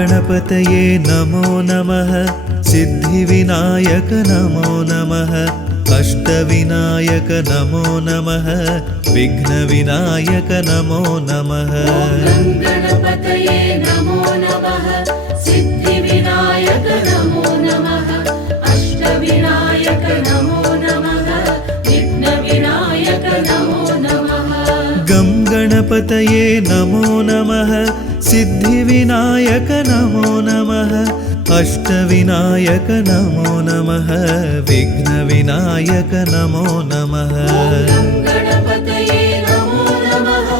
गणपतये नमो नमः। सिद्धिविनायक नमो नमः। अष्टविनायक नमो नमः। विघ्नविनायक नमो नमः। गणपतये नमो नमः। सिद्धिविनायक नमो नमः। अष्टविनायक नमो नमः। विघ्नविनायक नमो नमः। गं गणपतये नमो नमः। सिद्धिविनायक नमो नमः। अष्टविनायक नमो नमः। विघ्नविनायक नमो नमः। गणपतये नमो नमः।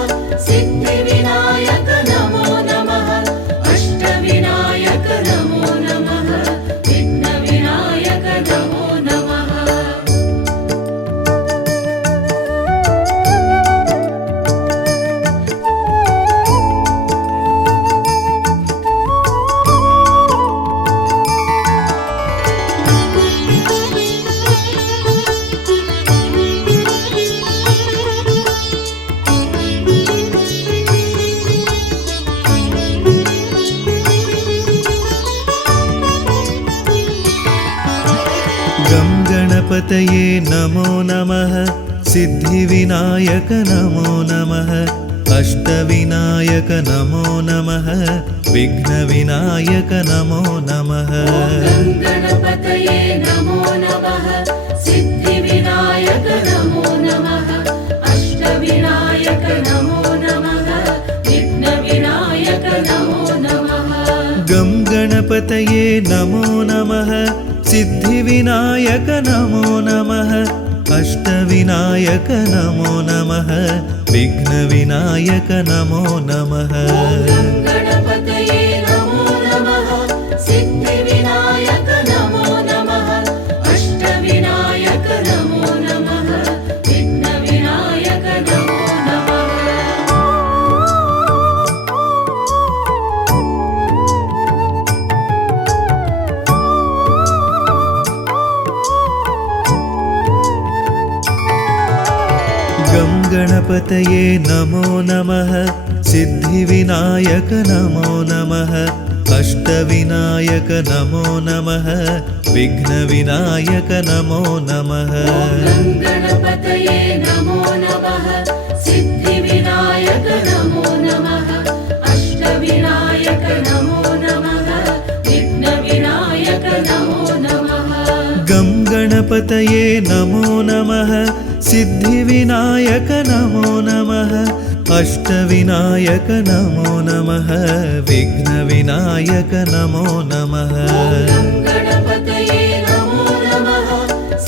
सिद्धिविनायक नमो नमः। अष्टविनायक नमो नमः। विघ्नविनायक नमो नमः। गं गणपतये नमो नमः। सिद्धिविनायक नमो नमः। अष्टविनायक नमो नमः। विघ्नविनायक नमो नमः। गणपतये नमो नमः। सिद्धिविनायक नमो नमः। अष्टविनायक नमो नमः। विघ्नविनायक नमो नमः। गं गणपतये नमो नमः। सिद्धिविनायक नमो नमः। अष्टविनायक नमो नमः। विघ्नविनायक नमो नमः। गणपतये नमो नमः। सिद्धिविनायक नमो नमः। अष्टविनायक नमो नमः। विघ्नविनायक नमो नमः। गं गणपतये नमो नमः। सिद्धिविनायक नमो नमः। अष्टविनायक नमो नमः। विघ्नविनायक नमो नमः। गणपतये नमो नमः। सिद्धिविनायक नमो नमः। अष्टविनायक नमो नमः। विघ्नविनायक नमो नमः। गं गणपतये नमो नमः। सिद्धिविनायक नमो नमः। अष्टविनायक नमो नमः। विघ्नविनायक नमो नमः। गणपतये नमो नमः।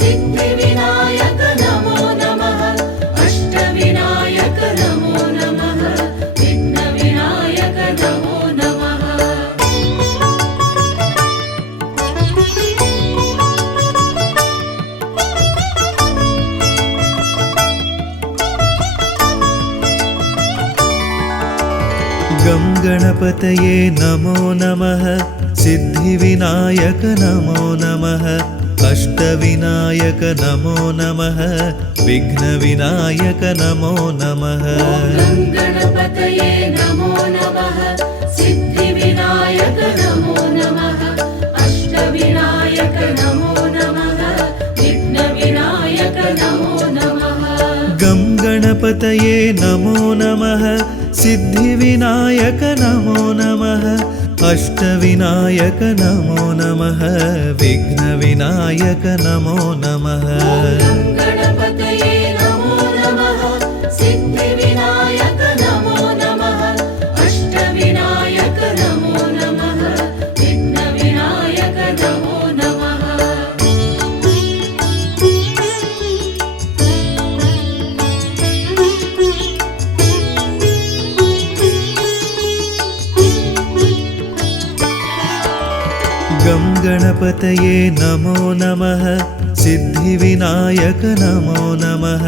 सिद्धिविनायक नमो नमः। अष्टविनायक नमो नमः। विघ्नविनायक नमो नमः। गं गणपतये नमो नमः। सिद्धिविनायक नमो नमः। अष्टविनायक नमो नमः। विघ्नविनायक नमो नमः। गणपतये नमो नमः। सिद्धिविनायक नमो नमः। अष्टविनायक नमो नमः। विघ्नविनायक नमो नमः। गं गणपतये नमो नमः। सिद्धिविनायक नमो नमः। अष्टविनायक नमो नमः। विघ्नविनायक नमो नमः। गणपतये नमो नमः। सिद्धिविनायक नमो नमः। अष्टविनायक नमो नमः। विघ्नविनायक नमो नमः। गं गणपतये नमो नमः। सिद्धिविनायक नमो नमः।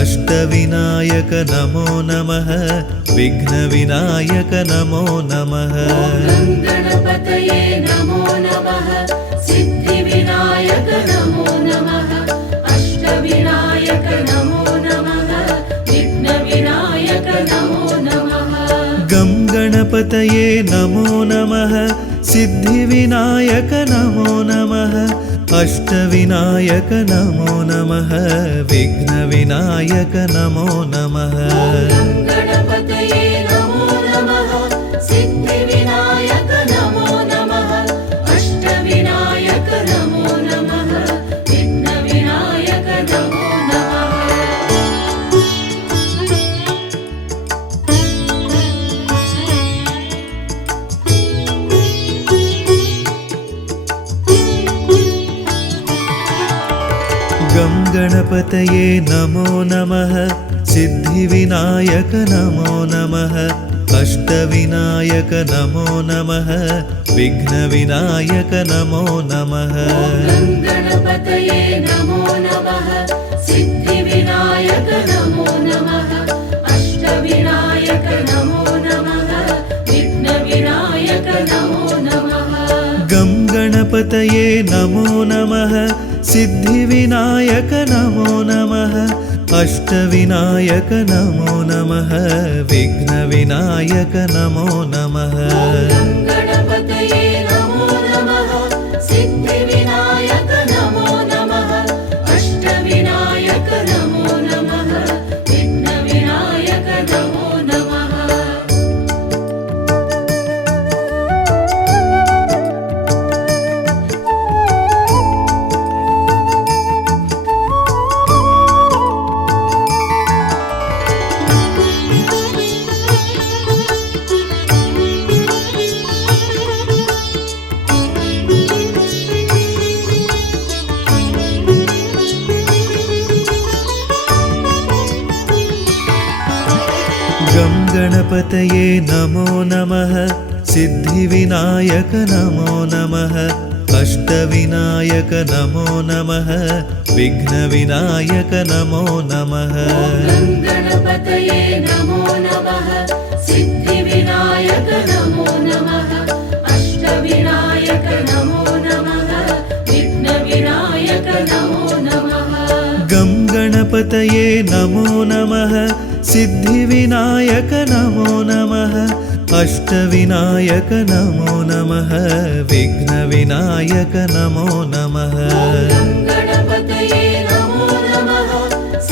अष्टविनायक नमो नमः। विघ्नविनायक नमो नमः। गणपतये नमो नमः। सिद्धिविनायक नमो नमः। अष्टविनायक नमो नमः। विघ्नविनायक नमो नमः। गं गणपतये गङ्गणपतये नमो नमः सिद्धिविनायक नमो नमः अष्टविनायक नमो नमः विघ्नविनायक नमो नमः गणपतये नमो नमः सिद्धिविनायक नमो नमः अष्टविनायक नमो नमः विघ्नविनायक नमो नमः गं गणपतये नमो नमः सिद्धिविनायक नमो नमः अष्टविनायक नमो नमः विघ्नविनायक नमो नमः गणपतये नमो नमः सिद्धिविनायक नमो नमः अष्टविनायक नमो नमः विघ्नविनायक नमो नमः गं गणपतये नमो नमः सिद्धिविनायक नमो नमः अष्टविनायक नमो नमः विघ्नविनायक नमो नमः गणपतये नमो नमः सिद्धिविनायक नमो नमः अष्टविनायक नमो नमः विघ्नविनायक नमो नमः गं गणपतये नमो नमः सिद्धिविनायक नमो नमः अष्टविनायक नमो नमः विघ्नविनायक नमो नमः गणपतये नमो नमः सिद्धिविनायक नमो नमः अष्टविनायक नमो नमः विघ्नविनायक नमो नमः गं गणपतये नमो नमः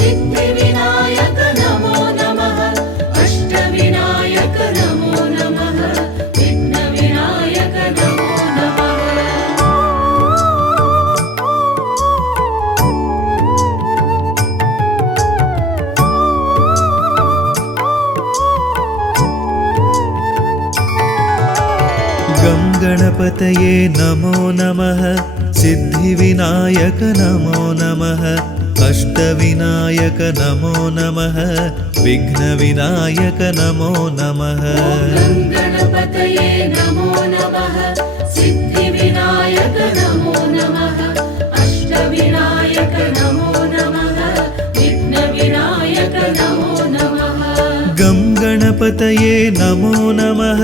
सिद्धिविनायक नमो नमः अष्टविनायक नमो नमः विघ्नविनायक नमो नमः गणपतये नमो नमः सिद्धिविनायक नमो नमः अष्टविनायक नमो नमः विघ्नविनायक नमो नमः गं गणपतये नमो नमः सिद्धिविनायक नमो नमः अष्टविनायक नमो नमः विघ्नविनायक नमो नमः गणपतये नमो नमः सिद्धिविनायक नमो नमः अष्टविनायक नमो नमः विघ्नविनायक नमो नमः गं गणपतये नमो नमः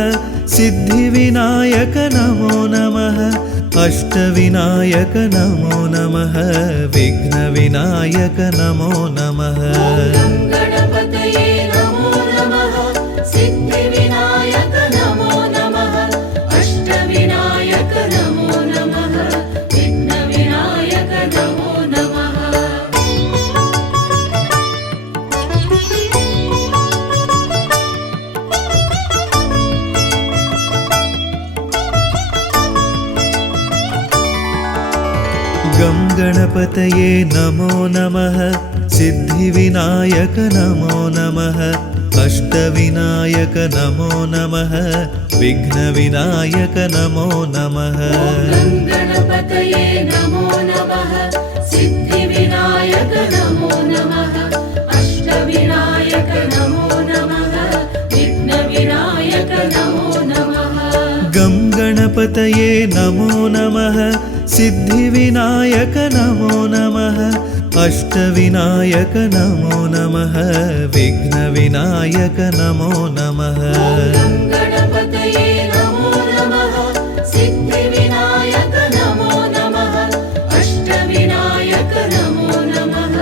सिद्धिविनायक नमो नमः अष्टविनायक नमो नमः विघ्नविनायक नमो नमः गणपतये नमो नमः सिद्धिविनायक नमो नमः अष्टविनायक नमो नमः विघ्नविनायक नमो नमः गं गणपतये नमो नमः सिद्धिविनायक नमो नमः अष्टविनायक नमो नमः विघ्नविनायक नमो नमः गणपतये नमो नमः सिद्धिविनायक नमो नमः अष्टविनायक नमो नमः विघ्नविनायक नमो नमः गं गणपतये नमो नमः सिद्धिविनायक नमो नमः अष्टविनायक नमो नमः विघ्नविनायक नमो नमः गणपतये नमो नमः सिद्धिविनायक नमो नमः अष्टविनायक नमो नमः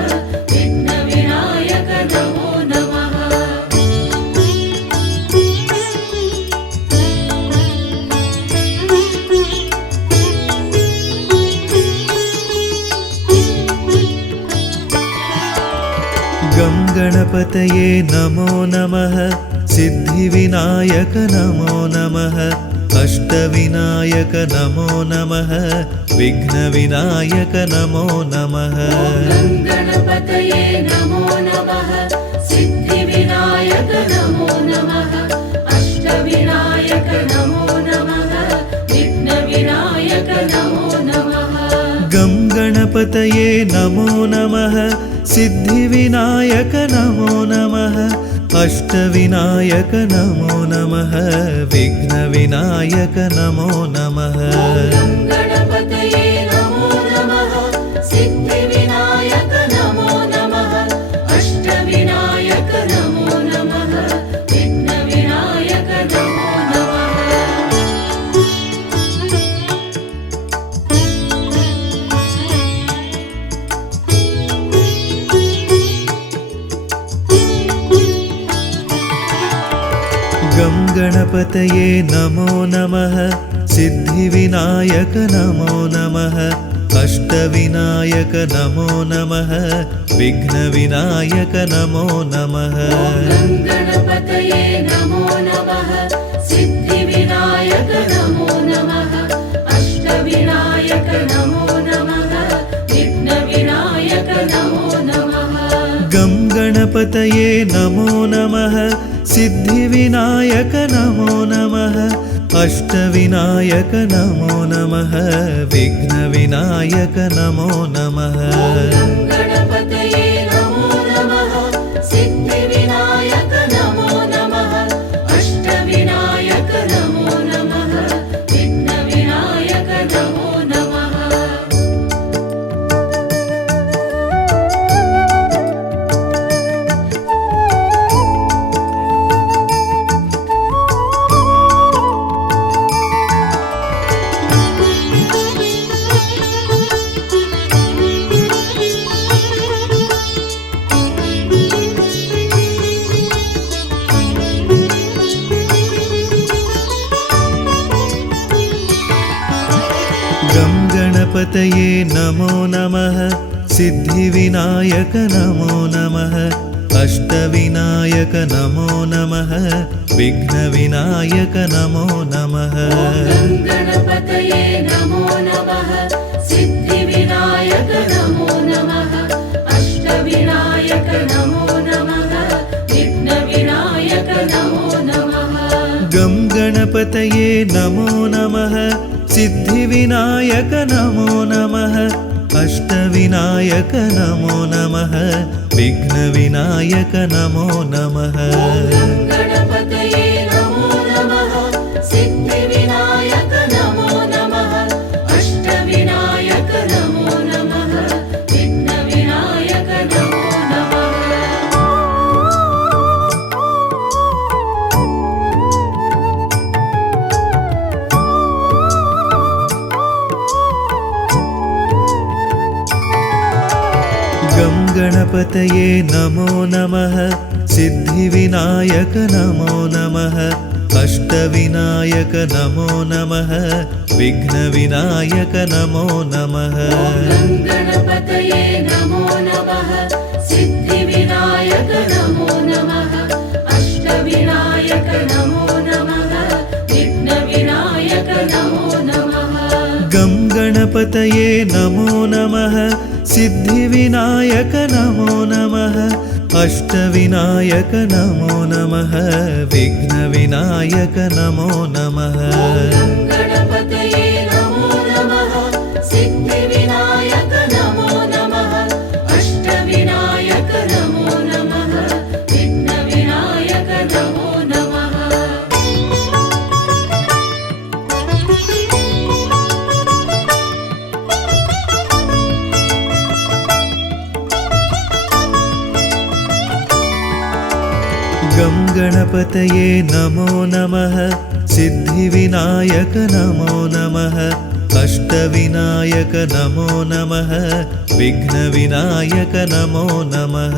विघ्नविनायक नमो नमः गणपतये नमो नमः सिद्धिविनायक नमो नमः अष्टविनायक नमो नमः विघ्नविनायक नमो नमः गणपतये नमो नमः सिद्धिविनायक नमो नमः अष्टविनायक नमो नमः विघ्नविनायक नमो नमः गं गणपतये नमो नमः सिद्धिविनायक नमो नमः अष्टविनायक नमो नमः विघ्नविनायक नमो नमः गणपतये नमो नमः सिद्धिविनायक नमो नमः अष्टविनायक नमो नमः विघ्नविनायक नमो नमः गं गणपतये नमो नमः सिद्धिविनायक नमो नमः अष्टविनायक नमो नमः विघ्नविनायक नमो नमः गणपतये नमो नमः सिद्धिविनायक नमो नमः अष्टविनायक नमो नमः विघ्नविनायक नमो नमः गं गणपतये नमो नमः सिद्धिविनायक नमो नमः अष्टविनायक नमो नमः विघ्नविनायक नमो नमः गणपतये नमो नमः सिद्धिविनायक नमो नमः अष्टविनायक नमो नमः विघ्नविनायक नमो नमः गं गणपतये नमो नमः सिद्धिविनायक नमो नमः अष्टविनायक नमो नमः विघ्नविनायक नमो नमः गणपतये नमो नमः सिद्धिविनायक नमो नमः अष्टविनायक नमो नमः विघ्नविनायक नमो नमः गं गणपतये नमो नमः सिद्धिविनायक नमो नमः अष्टविनायक नमो नमः विघ्नविनायक नमो नमः गणपतये नमो नमः सिद्धिविनायक नमो नमः अष्टविनायक नमो नमः विघ्नविनायक नमो नमः गं गणपतये नमो नमः सिद्धिविनायक नमो नमः अष्टविनायक नमो नमः विघ्नविनायक नमो नमः गणपतये नमो नमः सिद्धिविनायक नमो नमः अष्टविनायक नमो नमः विघ्नविनायक नमो नमः गं गणपतये नमो नमः सिद्धिविनायक नमो नमः अष्टविनायक नमो नमः विघ्नविनायक नमो नमः गणपतये नमो नमः सिद्धिविनायक नमो नमः अष्टविनायक नमो नमः विघ्नविनायक नमो नमः गं गणपतये नमो नमः सिद्धिविनायक नमो नमः अष्टविनायक नमो नमः विघ्नविनायक नमो नमः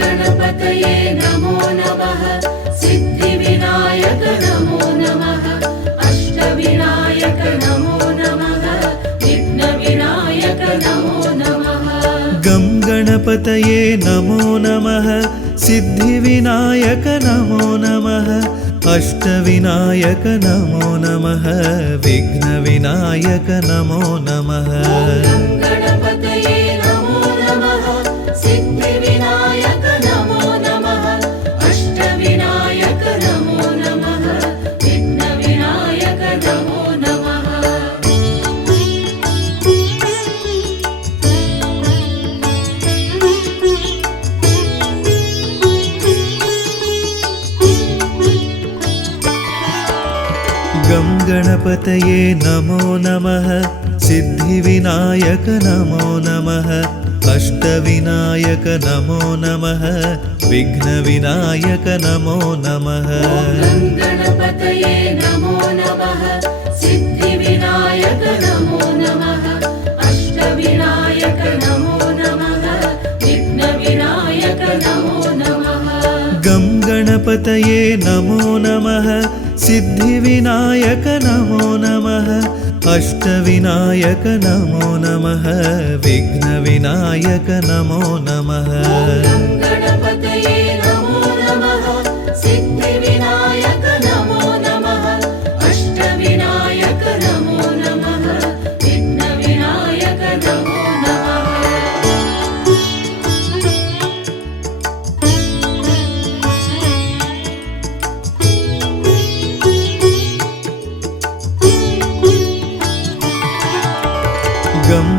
गणपतये नमो नमः सिद्धिविनायक नमो नमः अष्टविनायक नमो नमः विघ्नविनायक नमो नमः गं गणपतये नमो नमः सिद्धिविनायक नमो नमः अष्टविनायक नमो नमः विघ्नविनायक नमो नमः गणपतये नमो नमः सिद्धिविनायक नमो नमः अष्टविनायक नमो नमः विघ्नविनायक नमो नमः गं गणपतये नमो नमः सिद्धिविनायक नमो नमः अष्टविनायक नमो नमः विघ्नविनायक नमो नमः गणपतये नमो नमः सिद्धिविनायक नमो नमः अष्टविनायक नमो नमः विघ्नविनायक नमो नमः गं गणपतये नमो नमः सिद्धिविनायक नमो नमः अष्टविनायक नमो नमः विघ्नविनायक नमो नमः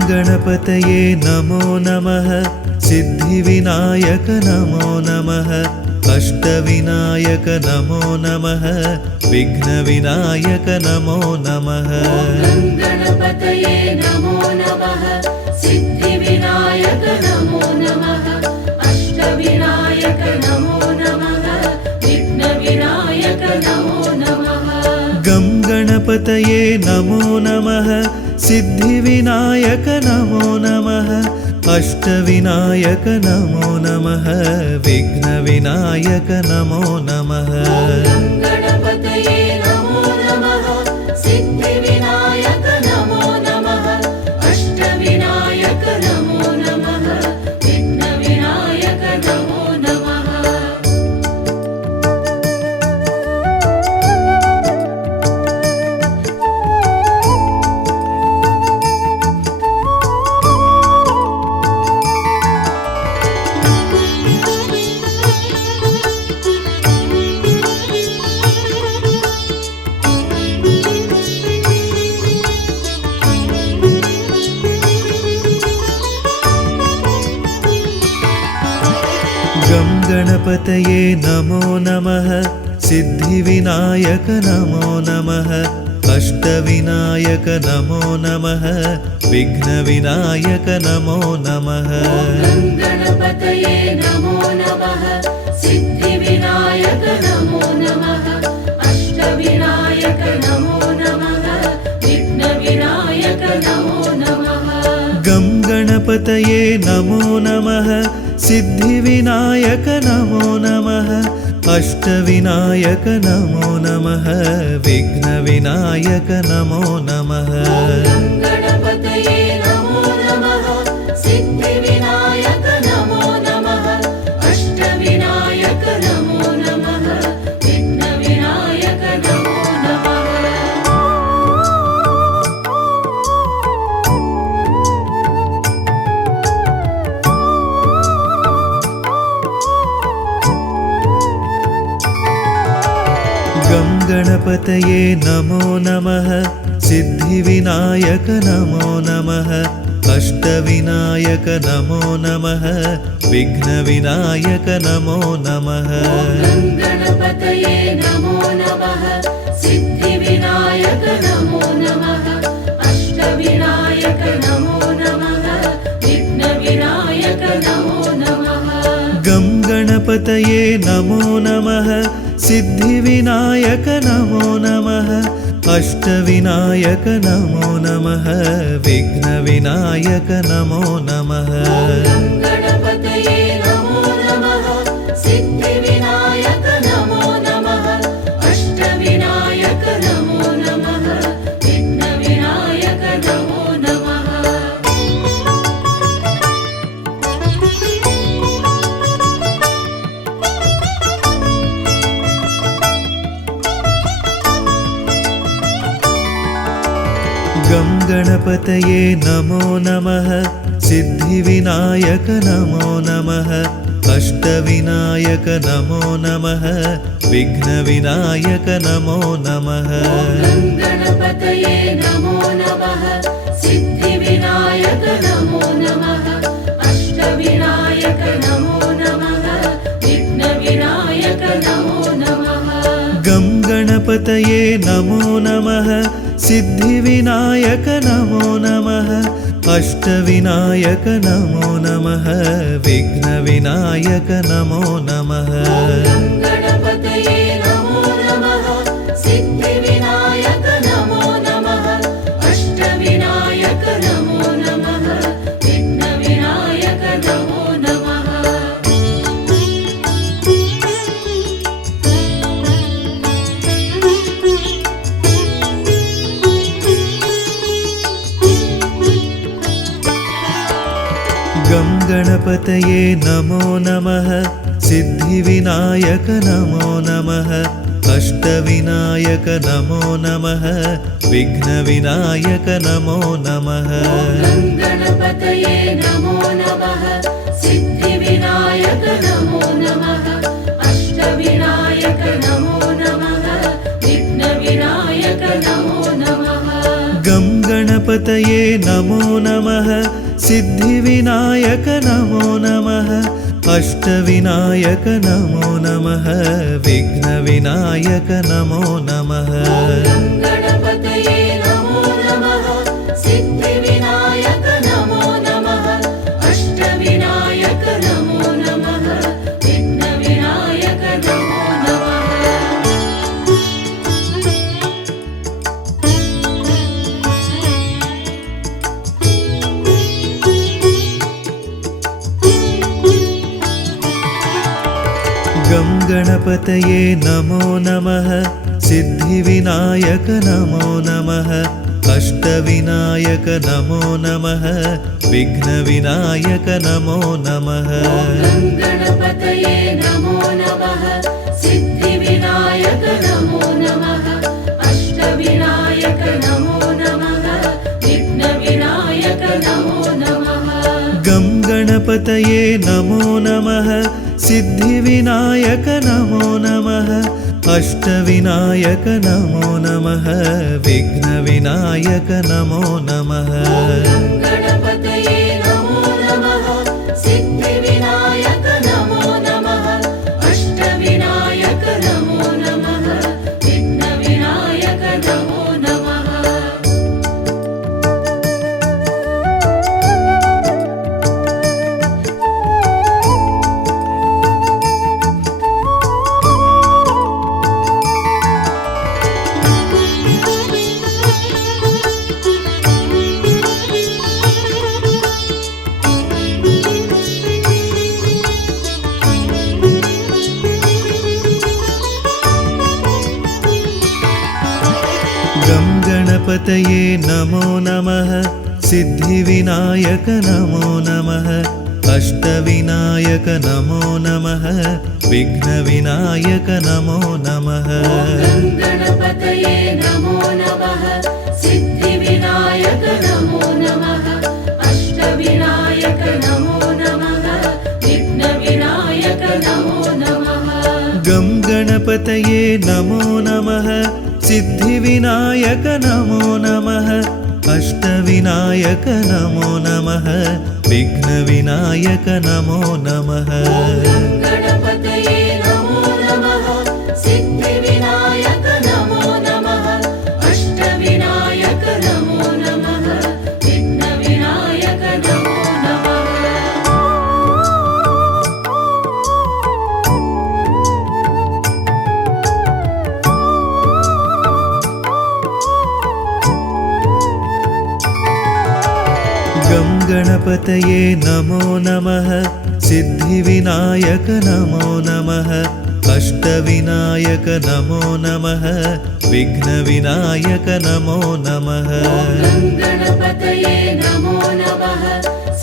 गणपतये नमो नमः सिद्धिविनायक नमो नमः अष्टविनायक नमो नमः विघ्नविनायक नमो नमः गं गणपतये नमो नमः सिद्धिविनायक नमो नमः अष्टविनायक नमो नमः विघ्नविनायक नमो नमः गणपतये नमो नमः सिद्धिविनायक नमो नमः अष्टविनायक नमो नमः विघ्नविनायक नमो नमः गं गणपतये नमो नमः सिद्धिविनायक नमो नमः अष्टविनायक नमो नमः विघ्नविनायक नमो नमः गणपतये नमो नमः सिद्धिविनायक नमो नमः अष्टविनायक नमो नमः विघ्नविनायक नमो नमः गं गणपतये नमो नमः सिद्धिविनायक नमो नमः अष्टविनायक नमो नमः विघ्नविनायक नमो नमः गणपतये नमो नमः सिद्धिविनायक नमो नमः अष्टविनायक नमो नमः विघ्नविनायक नमो नमः गं गणपतये नमो नमः सिद्धिविनायक नमो नमः अष्टविनायक नमो नमः विघ्नविनायक नमो नमः गणपतये नमो नमः सिद्धिविनायक नमो नमः अष्टविनायक नमो नमः विघ्नविनायक नमो नमः गं गणपतये नमो नमः सिद्धिविनायक नमो नमः अष्टविनायक नमो नमः विघ्नविनायक नमो नमः गणपतये नमो नमः सिद्धिविनायक नमो नमः अष्टविनायक नमो नमः विघ्नविनायक नमो नमः गं गणपतये नमो नमः सिद्धिविनायक नमो नमः अष्टविनायक नमो नमः विघ्नविनायक नमो नमः गणपतये नमो नमः सिद्धिविनायक नमो नमः अष्टविनायक नमो नमः विघ्नविनायक नमो नमः गणपतये नमो नमः सिद्धिविनायक नमो नमः अष्टविनायक नमो नमः विघ्नविनायक नमो नमः गं गणपतये नमो नमः सिद्धिविनायक नमो नमः अष्टविनायक नमो नमः विघ्नविनायक नमो नमः गं गणपतये नमो नमः सिद्धिविनायक नमो नमः अष्टविनायक नमो नमः विघ्नविनायक नमो नमः गं गणपतये नमो नमः सिद्धिविनायक नमो नमः अष्टविनायक नमो नमः विघ्नविनायक नमो नमः गं गणपतये नमो नमः सिद्धिविनायक नमो नमः अष्टविनायक नमो नमः विघ्नविनायक नमो नमः गं गणपतये नमो नमः सिद्धिविनायक नमो नमः अष्टविनायक नमो नमः विघ्नविनायक नमो नमः गं गणपतये नमो नमः सिद्धिविनायक नमो नमः अष्टविनायक नमो नमः विघ्नविनायक नमो नमः गं गणपतये नमो नमः सिद्धिविनायक नमो नमः अष्टविनायक नमो नमः विघ्नविनायक नमो नमः गं गणपतये नमो नमः सिद्धिविनायक नमो नमः अष्टविनायक नमो नमः विघ्नविनायक नमो नमः गं गणपतये नमो नमः सिद्धिविनायक नमो नमः अष्टविनायक नमो नमः विघ्नविनायक नमो नमः गं गणपतये नमो नमः सिद्धिविनायक नमो नमः अष्टविनायक नमो नमः विघ्नविनायक नमो नमः गं गणपतये नमो नमः सिद्धिविनायक नमो नमः अष्टविनायक नमो नमः विघ्नविनायक नमो नमः गं गणपतये नमो नमः सिद्धिविनायक नमो नमः अष्टविनायक नमो नमः विघ्नविनायक नमो नमः गं गणपतये नमो नमः सिद्धिविनायक नमो नमः अष्टविनायक नमो नमः विघ्नविनायक नमो नमः गं गणपतये नमो नमः सिद्धिविनायक नमो नमः अष्टविनायक नमो नमः विघ्नविनायक नमो नमः गं गणपतये नमो नमः सिद्धिविनायक नमो नमः अष्टविनायक नमो नमः विघ्नविनायक नमो नमः गं गणपतये नमो नमः सिद्धिविनायक नमो नमः अष्टविनायक नमो नमः विघ्नविनायक नमो नमः गं गणपतये नमो नमः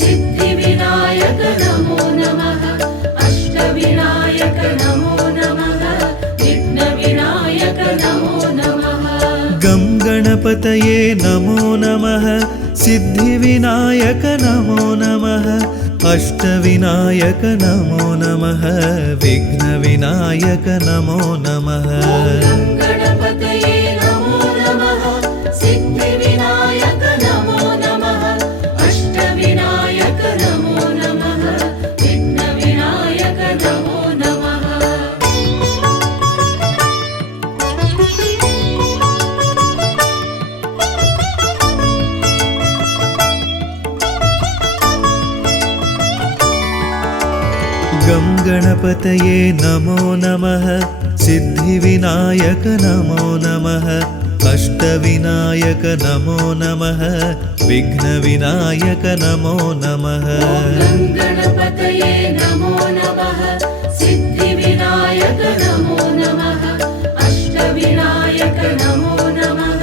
सिद्धिविनायक नमो नमः अष्टविनायक नमो नमः विघ्नविनायक नमो नमः गं गणपतये गङ्गणपतये नमो नमः सिद्धिविनायक नमो नमः अष्टविनायक नमो नमः विघ्नविनायक नमो नमः गणपतये नमो नमः सिद्धिविनायक नमो नमः अष्टविनायक नमो नमः विघ्नविनायक नमो नमः गं गणपतये नमो नमः सिद्धिविनायक नमो नमः अष्टविनायक नमो नमः विघ्नविनायक नमो नमः गणपतये नमो नमः सिद्धिविनायक नमो नमः अष्टविनायक नमो नमः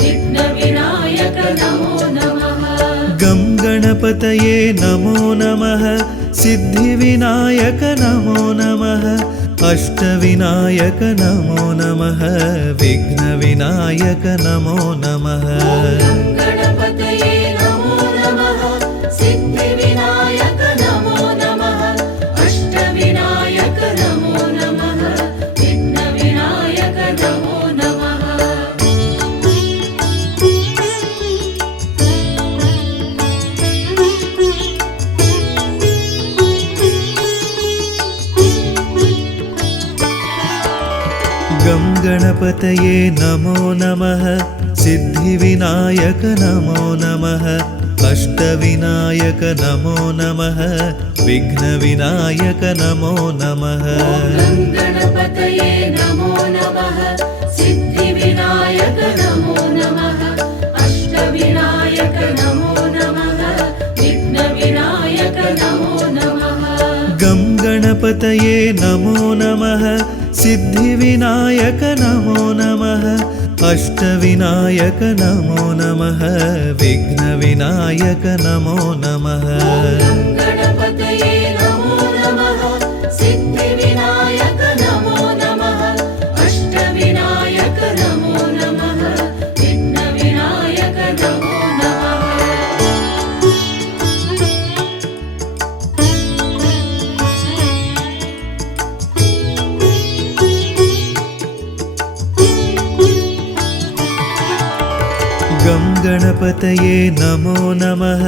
विघ्नविनायक नमो नमः गं गणपतये नमो नमः सिद्धिविनायक नमो नमः अष्टविनायक नमो नमः विघ्नविनायक नमो नमः गणपतये नमो नमः सिद्धिविनायक नमो नमः अष्टविनायक नमो नमः विघ्नविनायक नमो नमः गं गणपतये नमो नमः सिद्धिविनायक नमो नमः अष्टविनायक नमो नमः विघ्नविनायक नमो नमः गणपतये नमो नमः सिद्धिविनायक नमो नमः अष्टविनायक नमो नमः विघ्नविनायक नमो नमः गं गणपतये नमो नमः सिद्धिविनायक नमो नमः अष्टविनायक नमो नमः विघ्नविनायक नमो नमः गणपतये नमो नमः सिद्धिविनायक नमो नमः अष्टविनायक नमो नमः विघ्नविनायक नमो नमः गं गणपतये नमो नमः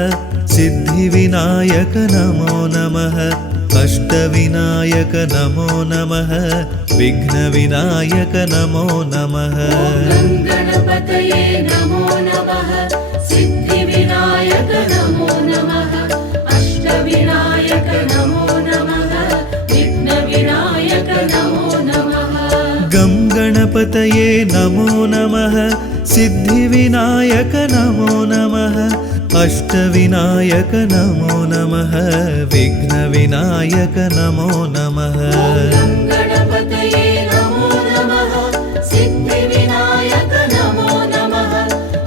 सिद्धिविनायक नमो नमः अष्टविनायक नमो नमः विघ्नविनायक नमो नमः गणपतये नमो नमः सिद्धिविनायक नमो नमः अष्टविनायक नमो नमः विघ्नविनायक नमो नमः गं गणपतये नमो नमः सिद्धिविनायक नमो नमः अष्टविनायक नमो नमः विघ्नविनायक नमो नमः गणपतये नमो नमः सिद्धिविनायक नमो नमः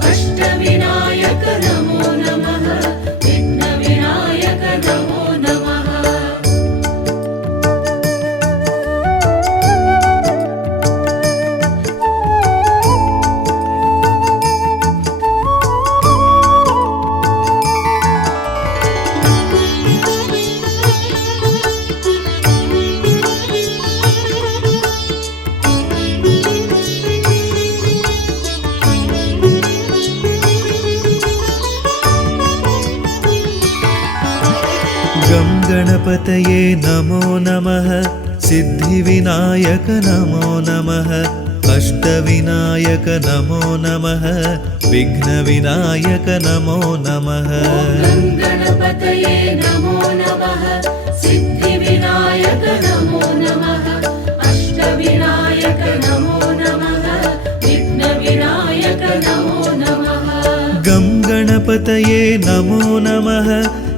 अष्टविनायक नमो नमः विघ्नविनायक नमो नमः गं गणपतये नमो नमः सिद्धिविनायक नमो नमः अष्टविनायक नमो नमः विघ्नविनायक नमो नमः गणपतये नमो नमः सिद्धिविनायक नमो नमः अष्टविनायक नमो नमः विघ्नविनायक नमो नमः गं गणपतये नमो नमः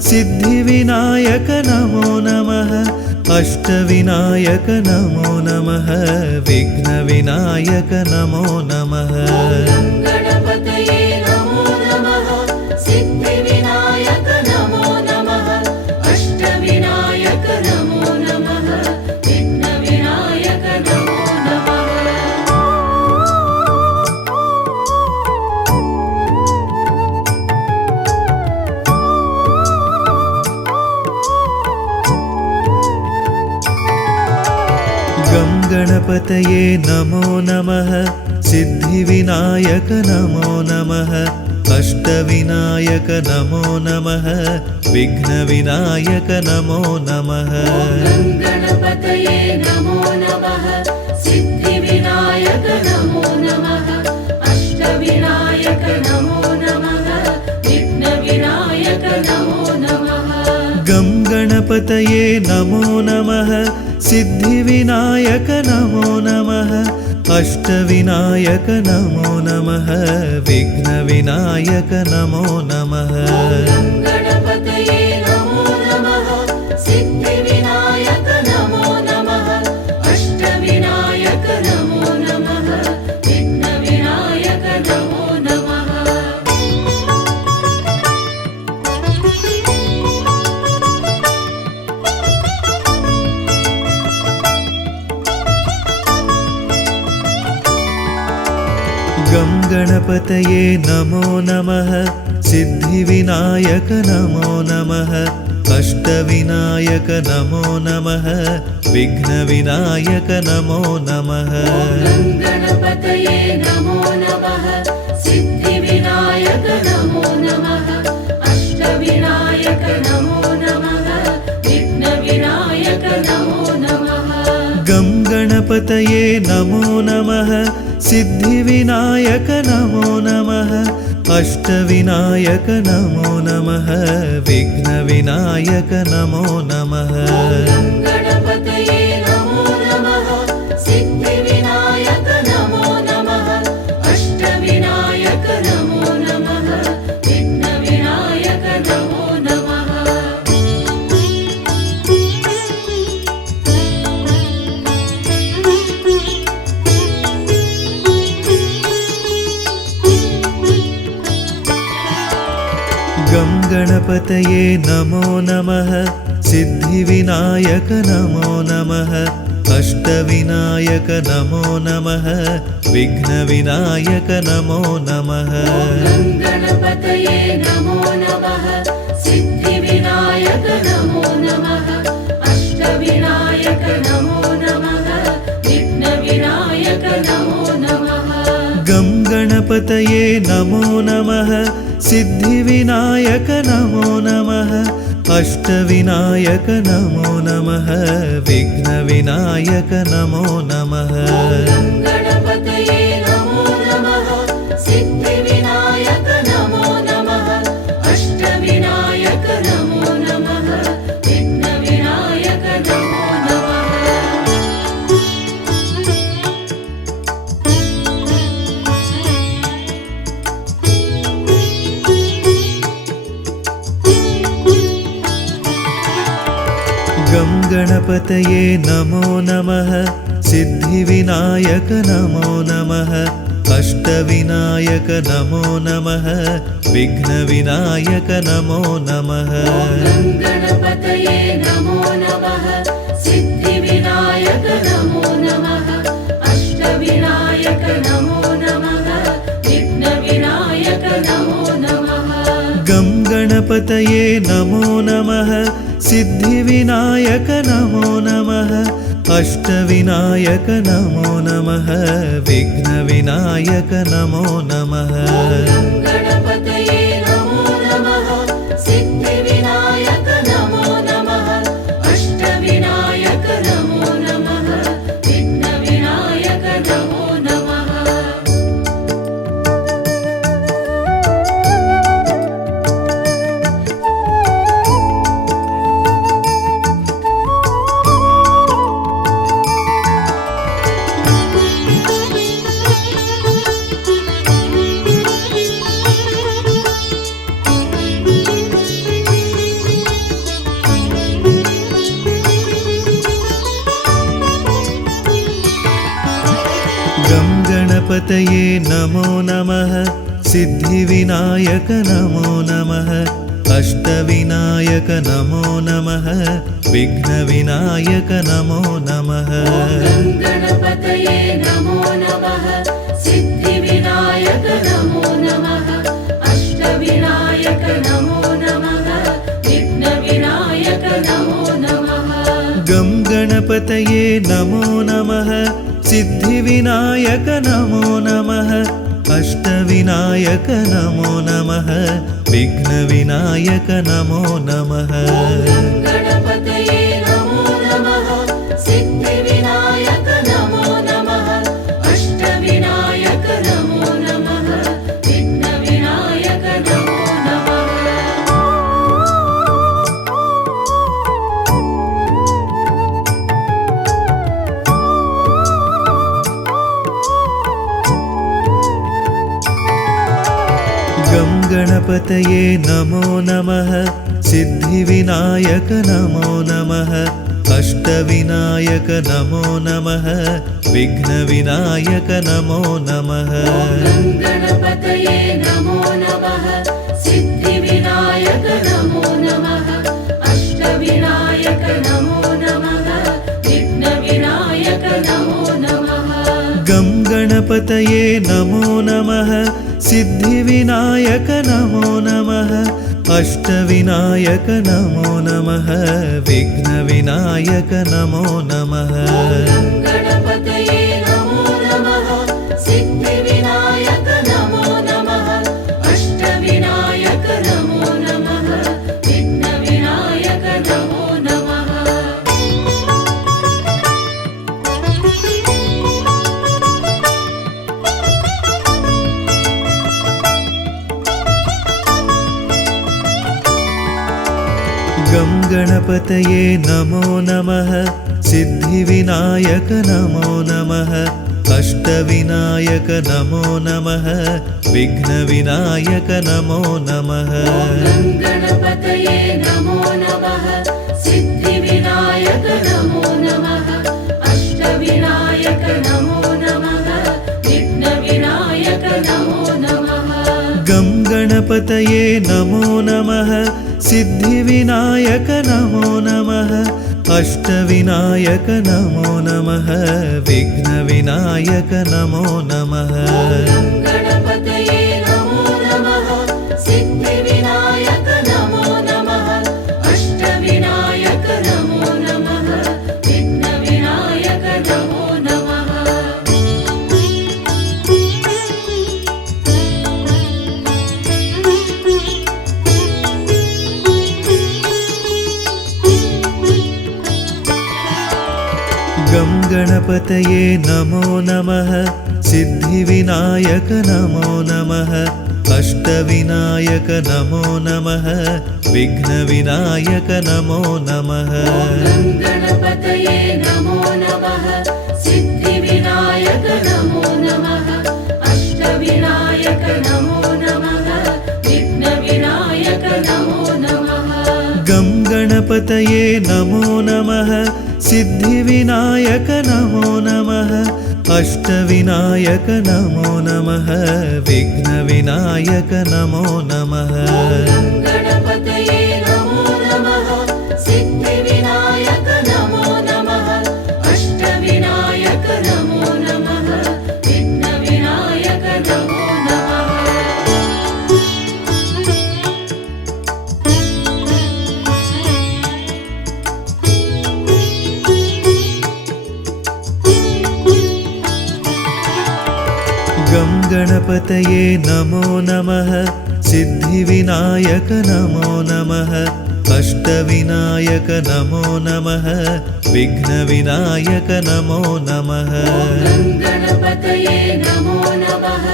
सिद्धिविनायक नमो नमः अष्टविनायक नमो नमः विघ्नविनायक नमो नमः गणपतये नमो नमः सिद्धिविनायक नमो नमः अष्टविनायक नमो नमः विघ्नविनायक नमो नमः गणपतये नमो नमः सिद्धिविनायक नमो नमः अष्टविनायक नमो नमः विघ्नविनायक नमो नमः गणपतये नमो नमः सिद्धिविनायक नमो नमः अष्टविनायक नमो नमः विघ्नविनायक नमो नमः गं गणपतये नमो नमः सिद्धिविनायक नमो नमः अष्टविनायक नमो नमः विघ्नविनायक नमो नमः गणपतये नमो नमः सिद्धिविनायक नमो नमः अष्टविनायक नमो नमः विघ्नविनायक नमो नमः गं गणपतये नमो नमः सिद्धिविनायक नमो नमः अष्टविनायक नमो नमः विघ्नविनायक नमो नमः गणपतये नमो नमः सिद्धिविनायक नमो नमः अष्टविनायक नमो नमः विघ्नविनायक नमो नमः गं गणपतये नमो नमः सिद्धिविनायक नमो नमः अष्टविनायक नमो नमः विघ्नविनायक नमो नमः गणपतये नमो नमः सिद्धिविनायक नमो नमः अष्टविनायक नमो नमः विघ्नविनायक नमो नमः गं गणपतये नमो नमः सिद्धिविनायक नमो नमः अष्टविनायक नमो नमः विघ्नविनायक नमो नमः गणपतये नमो नमः सिद्धिविनायक नमो नमः अष्टविनायक नमो नमः विघ्नविनायक नमो नमः गं गणपतये नमो नमः सिद्धिविनायक नमो नमः अष्टविनायक नमो नमः विघ्नविनायक नमो नमः गणपतये नमो नमः सिद्धिविनायक नमो नमः अष्टविनायक नमो नमः विघ्नविनायक नमो नमः गं गणपतये नमो नमः सिद्धिविनायक नमो नमः अष्टविनायक नमो नमः विघ्नविनायक नमो नमः गणपतये नमो नमः सिद्धिविनायक नमो नमः अष्टविनायक नमो नमः विघ्नविनायक नमो नमः गं गणपतये नमो नमः सिद्धिविनायक नमो नमः अष्टविनायक नमो नमः विघ्नविनायक नमो नमः गणपतये नमो नमः सिद्धिविनायक नमो नमः अष्टविनायक नमो नमः विघ्नविनायक नमो नमः गं गणपतये नमो नमः सिद्धिविनायक नमो नमः अष्टविनायक नमो नमः विघ्नविनायक नमो नमः गणपतये नमो नमः सिद्धिविनायक नमो नमः अष्टविनायक नमो नमः विघ्नविनायक नमो नमः गं गणपतये नमो नमः सिद्धिविनायक नमो नमः अष्टविनायक नमो नमः विघ्नविनायक नमो नमः गणपतये नमो नमः सिद्धिविनायक नमो नमः अष्टविनायक नमो नमः विघ्नविनायक नमो नमः गं गणपतये नमो नमः सिद्धिविनायक नमो नमः अष्टविनायक नमो नमः विघ्नविनायक नमो नमः गणपतये नमो नमः सिद्धिविनायक नमो नमः अष्टविनायक नमो नमः विघ्नविनायक नमो नमः गं गणपतये नमो नमः सिद्धिविनायक नमो नमः अष्टविनायक नमो नमः विघ्नविनायक नमो नमः गणपतये नमो नमः सिद्धिविनायक नमो नमः अष्टविनायक नमो नमः विघ्नविनायक नमो नमः गं गणपतये नमो नमः सिद्धिविनायक नमो नमः अष्टविनायक नमो नमः विघ्नविनायक नमो नमः गणपतये नमो नमः सिद्धिविनायक नमो नमः अष्टविनायक नमो नमः विघ्नविनायक नमो नमः गं गणपतये नमो नमः सिद्धिविनायक नमो नमः अष्टविनायक नमो नमः विघ्नविनायक नमो नमः गणपतये नमो नमः सिद्धिविनायक नमो नमः अष्टविनायक नमो नमः विघ्नविनायक नमो नमः गं गणपतये नमो नमः सिद्धिविनायक नमो नमः अष्टविनायक नमो नमः विघ्नविनायक नमो नमः गणपतये नमो नमः सिद्धिविनायक नमो नमः अष्टविनायक नमो नमः विघ्नविनायक नमो नमः गं गणपतये नमो नमः सिद्धिविनायक नमो नमः अष्टविनायक नमो नमः विघ्नविनायक नमो नमः गणपतये नमो नमः सिद्धिविनायक नमो नमः अष्टविनायक नमो नमः विघ्नविनायक नमो नमः गं गणपतये नमो नमः सिद्धिविनायक नमो नमः अष्टविनायक नमो नमः विघ्नविनायक नमो नमः गणपतये नमो नमः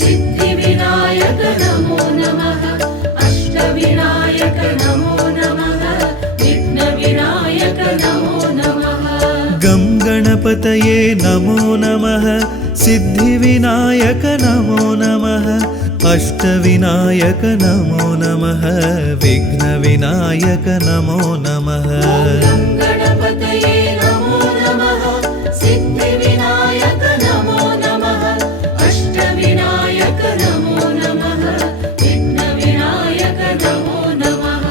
सिद्धिविनायक नमो नमः अष्टविनायक नमो नमः विघ्नविनायक नमो नमः गं गणपतये नमो नमः सिद्धिविनायक नमो नमः अष्टविनायक नमो नमः विघ्नविनायक नमो नमः गणपतये नमो नमः सिद्धिविनायक नमो नमः अष्टविनायक नमो नमः विघ्नविनायक नमो नमः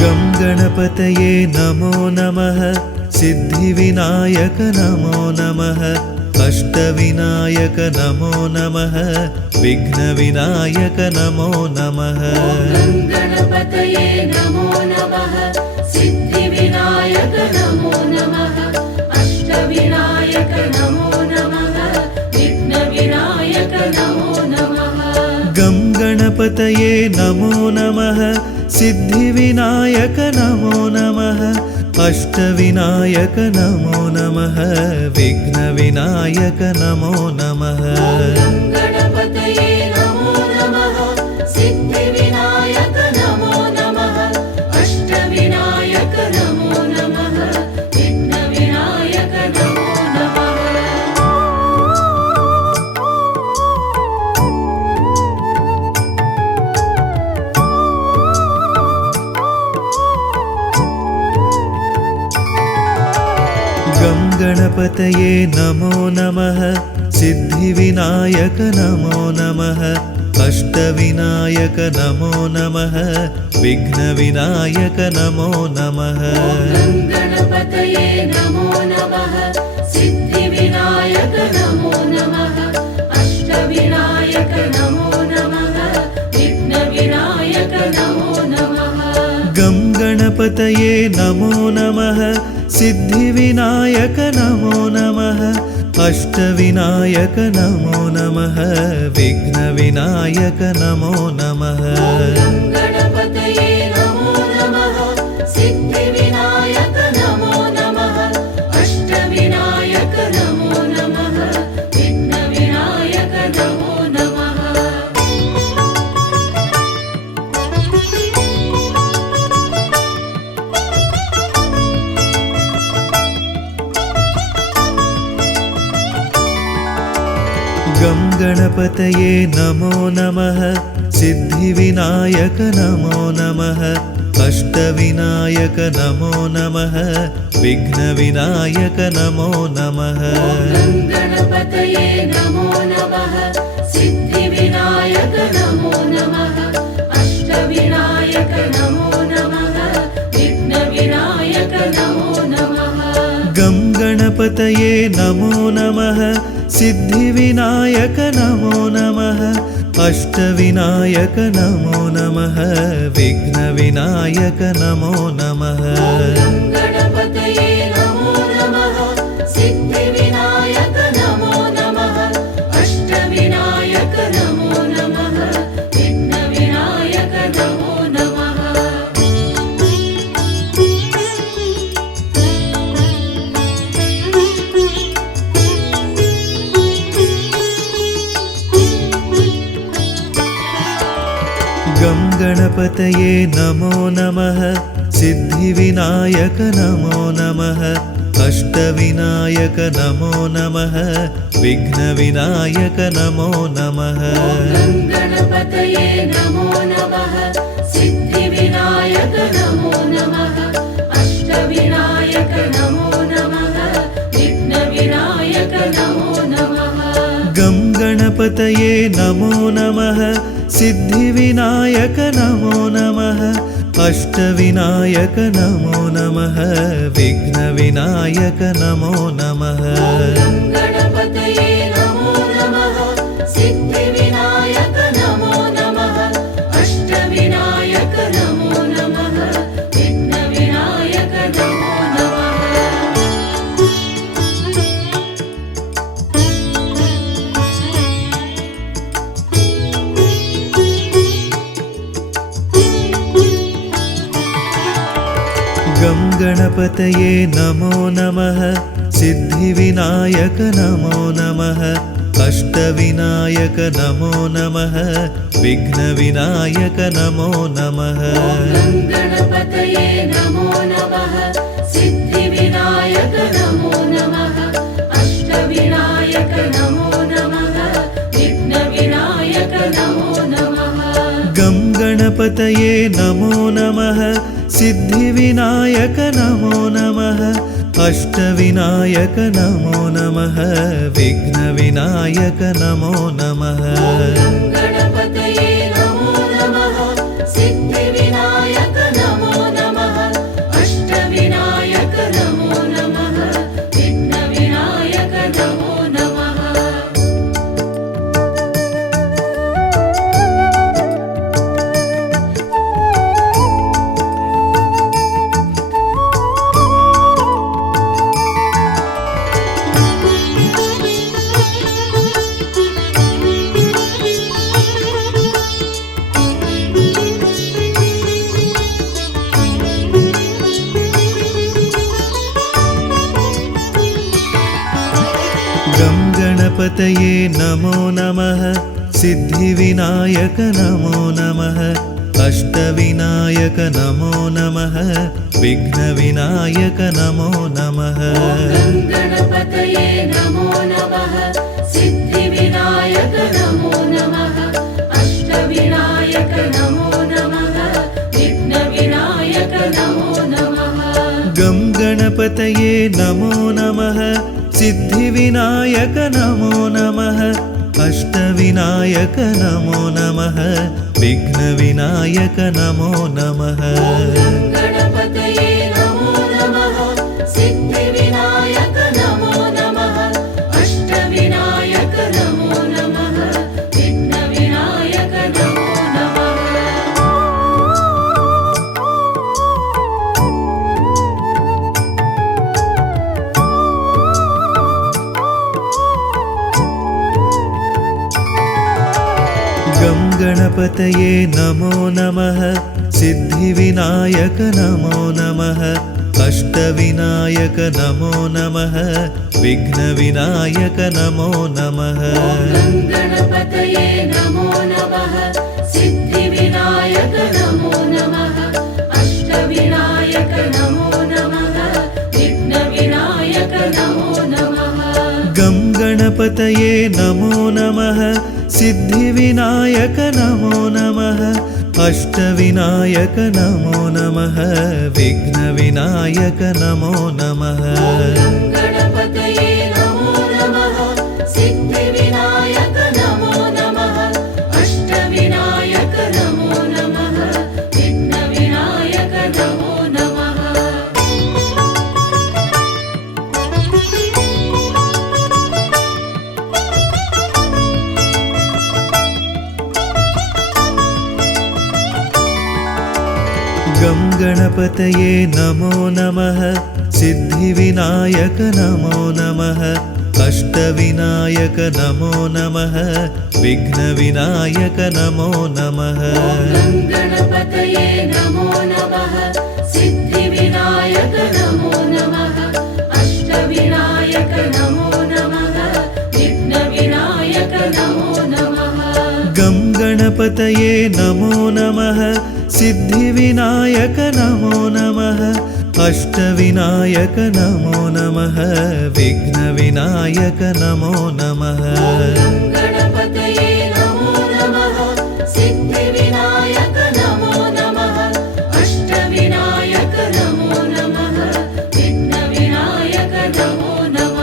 गं गणपतये नमो नमः सिद्धिविनायक नमो नमः अष्टविनायक नमो नमः विघ्नविनायक नमो नमः गं गणपतये नमो नमः सिद्धिविनायक नमो नमः अष्टविनायक नमो नमः विघ्नविनायक नमो नमः गं गणपतये नमो नमः सिद्धिविनायक नमो नमः अष्टविनायक नमो नमः विघ्नविनायक नमो नमः गं गणपतये नमो नमः सिद्धिविनायक नमो नमः अष्टविनायक नमो नमः विघ्नविनायक नमो नमः गं गणपतये नमो नमः सिद्धिविनायक नमो नमः अष्टविनायक नमो नमः विघ्नविनायक नमो नमः गं गणपतये नमो नमः सिद्धिविनायक नमो नमः अष्टविनायक नमो नमः विघ्नविनायक नमो नमः गं गणपतये नमो नमः सिद्धिविनायक नमो नमः अष्टविनायक नमो नमः विघ्नविनायक नमो नमः गं गणपतये नमो नमः सिद्धिविनायक नमो नमः अष्टविनायक नमो नमः विघ्नविनायक नमो नमः गं गणपतये नमो नमः सिद्धिविनायक नमो नमः अष्टविनायक नमो नमः विघ्नविनायक नमो नमः गं गणपतये नमो नमः सिद्धिविनायक नमो नमः अष्टविनायक नमो नमः विघ्नविनायक नमो नमः गं गणपतये नमो नमः सिद्धिविनायक नमो नमः अष्टविनायक नमो नमः विघ्नविनायक नमो नमः गं गणपतये नमो नमः सिद्धिविनायक नमो नमः अष्टविनायक नमो नमः विघ्नविनायक नमो नमः गं गणपतये नमो नमः सिद्धिविनायक नमो नमः अष्टविनायक नमो नमः विघ्नविनायक नमो नमः गं गणपतये नमो नमः सिद्धिविनायक नमो नमः अष्टविनायक नमो नमः विघ्नविनायक नमो नमः गं गणपतये नमो नमः सिद्धिविनायक नमो नमः अष्टविनायक नमो नमः विघ्नविनायक नमो नमः गं गणपतये नमो नमः सिद्धिविनायक नमो नमः अष्टविनायक नमो नमः विघ्नविनायक नमो नमः गं गणपतये नमो नमः सिद्धिविनायक नमो नमः अष्टविनायक नमो नमः विघ्नविनायक नमो नमः गं गणपतये नमो नमः सिद्धिविनायक नमो नमः अष्टविनायक नमो नमः विघ्नविनायक नमो नमः गं गणपतये नमो नमः सिद्धिविनायक नमो नमः अष्टविनायक नमो नमः विघ्नविनायक नमो नमः गं गणपतये नमो नमः सिद्धिविनायक नमो नमः गणपतये नमो नमः सिद्धिविनायक नमो नमः अष्टविनायक नमो नमः विघ्नविनायक नमो नमः गणपतये नमो नमः सिद्धिविनायक नमो नमः अष्टविनायक नमो नमः विघ्नविनायक नमो नमः गं गणपतये नमो नमः सिद्धिविनायक नमो नमः अष्टविनायक नमो नमः विघ्नविनायक नमो नमः गणपतये नमो नमः सिद्धिविनायक नमो नमः अष्टविनायक नमो नमः विघ्नविनायक नमो नमः गं गणपतये नमो नमः सिद्धिविनायक नमो नमः अष्टविनायक नमो नमः विघ्नविनायक नमो नमः गणपतये नमो नमः सिद्धिविनायक नमो नमः अष्टविनायक नमो नमः विघ्नविनायक नमो नमः गं गणपतये नमो नमः सिद्धिविनायक नमो नमः अष्टविनायक नमो नमः विघ्नविनायक नमो नमः गणपतये नमो नमः सिद्धिविनायक नमो नमः अष्टविनायक नमो नमः विघ्नविनायक नमो नमः गं गणपतये नमो नमः सिद्धिविनायक नमो नमः अष्टविनायक नमो नमः विघ्नविनायक नमो नमः गणपतये नमो नमः सिद्धिविनायक नमो नमः अष्टविनायक नमो नमः विघ्नविनायक नमो नमः गं गणपतये नमो नमः सिद्धिविनायक नमो नमः अष्टविनायक नमो नमः विघ्नविनायक नमो नमः गणपतये नमो नमः सिद्धिविनायक नमो नमः अष्टविनायक नमो नमः विघ्नविनायक नमो नमः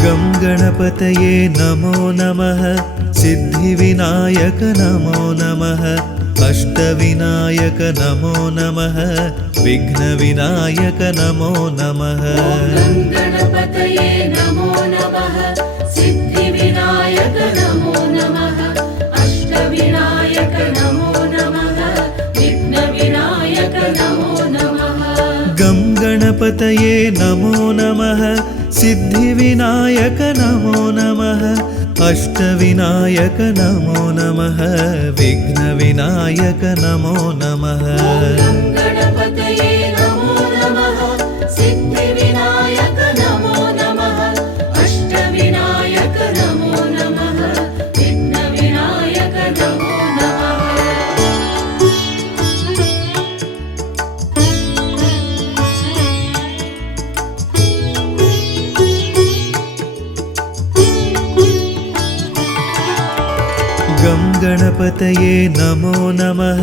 गं गणपतये नमो नमः सिद्धिविनायक नमो नमः अष्टविनायक नमो नमः विघ्नविनायक नमो नमः गणपतये नमो नमः सिद्धिविनायक नमो नमः अष्टविनायक नमो नमः विघ्नविनायक नमो नमः गं गणपतये नमो नमः सिद्धिविनायक नमो नमः अष्टविनायक नमो नमः विघ्नविनायक नमो नमः गणपतये नमो नमः सिद्धिविनायक नमो नमः अष्टविनायक नमो नमः विघ्नविनायक नमो नमः गं गणपतये नमो नमः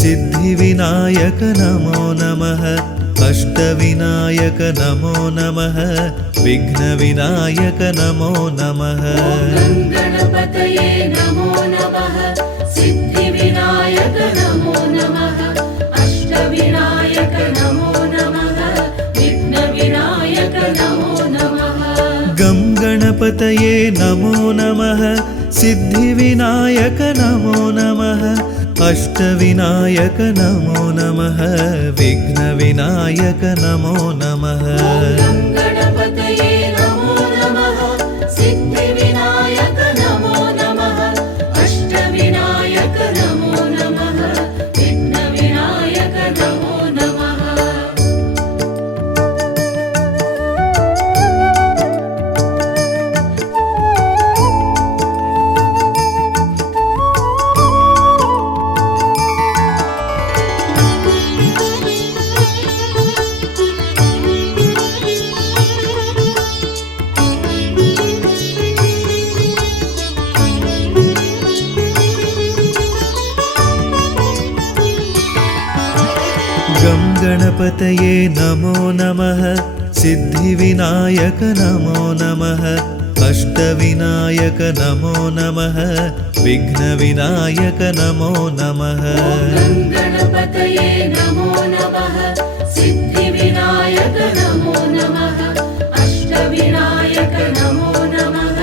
सिद्धिविनायक नमो नमः अष्टविनायक नमो नमः विघ्नविनायक नमो नमः गणपतये नमो नमः सिद्धिविनायक नमो नमः अष्टविनायक नमो नमः विघ्नविनायक नमो नमः गं गणपतये नमो नमः सिद्धिविनायक नमो नमः अष्टविनायक नमो नमः विघ्नविनायक नमो नमः गणपतये नमो नमः सिद्धिविनायक नमो नमः गणपतये नमो नमः सिद्धिविनायक नमो नमः अष्टविनायक नमो नमः विघ्नविनायक नमो नमः गणपतये नमो नमः सिद्धिविनायक नमो नमः अष्टविनायक नमो नमः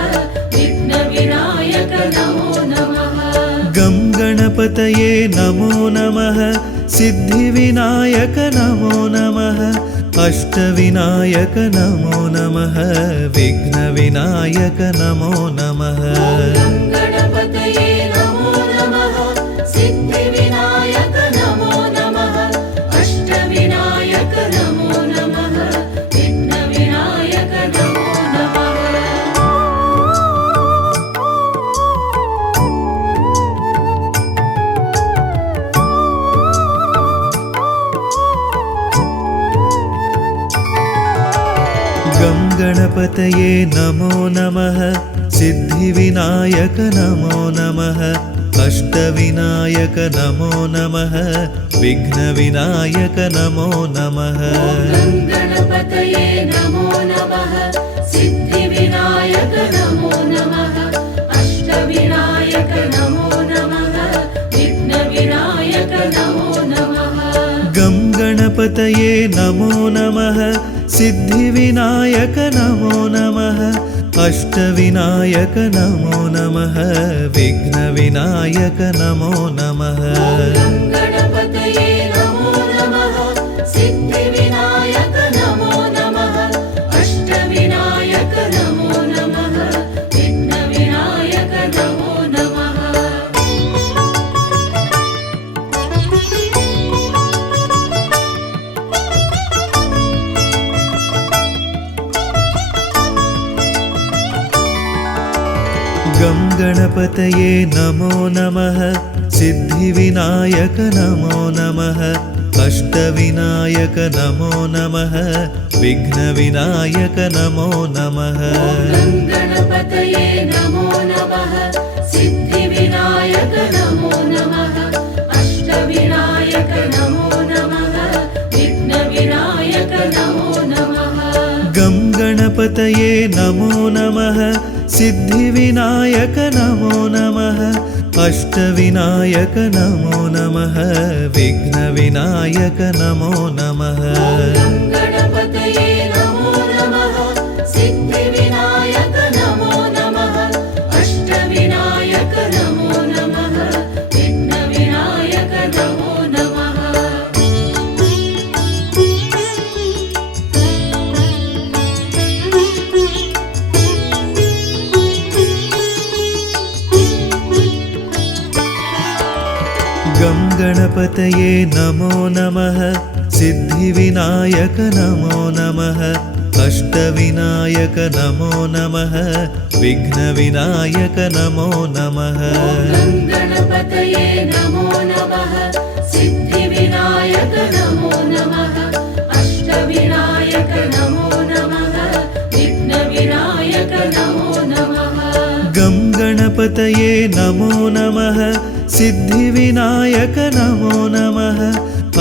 विघ्नविनायक नमो नमः गं गणपतये नमो नमः सिद्धिविनायक नमो नमः अष्टविनायक नमो नमः विघ्नविनायक नमो नमः गणपतये नमो नमः सिद्धिविनायक नमो नमः अष्टविनायक नमो नमः विघ्नविनायक नमो नमः गं गणपतये नमो नमः सिद्धिविनायक नमो नमः अष्टविनायक नमो नमः विघ्नविनायक नमो नमः गणपतये नमो नमः सिद्धिविनायक नमो नमः अष्टविनायक नमो नमः विघ्नविनायक नमो नमः गं गणपतये नमो नमः सिद्धिविनायक नमो नमः अष्टविनायक नमो नमः विघ्नविनायक नमो नमः गणपतये नमो नमः सिद्धिविनायक नमो नमः अष्टविनायक नमो नमः विघ्नविनायक नमो नमः गं गणपतये नमो नमः सिद्धिविनायक नमो नमः अष्टविनायक नमो नमः विघ्नविनायक नमो नमः गणपतये नमो नमः सिद्धिविनायक नमो नमः अष्टविनायक नमो नमः विघ्नविनायक नमो नमः गं गणपतये नमो नमः सिद्धिविनायक नमो नमः अष्टविनायक नमो नमः विघ्नविनायक नमो नमः गणपतये नमो नमः सिद्धिविनायक नमो नमः अष्टविनायक नमो नमः विघ्नविनायक नमो नमः गं गणपतये नमो नमः सिद्धिविनायक नमो नमः अष्टविनायक नमो नमः विघ्नविनायक नमो नमः गणपतये नमो नमः सिद्धिविनायक नमो नमः अष्टविनायक नमो नमः विघ्नविनायक नमो नमः गं गणपतये नमो नमः सिद्धिविनायक नमो नमः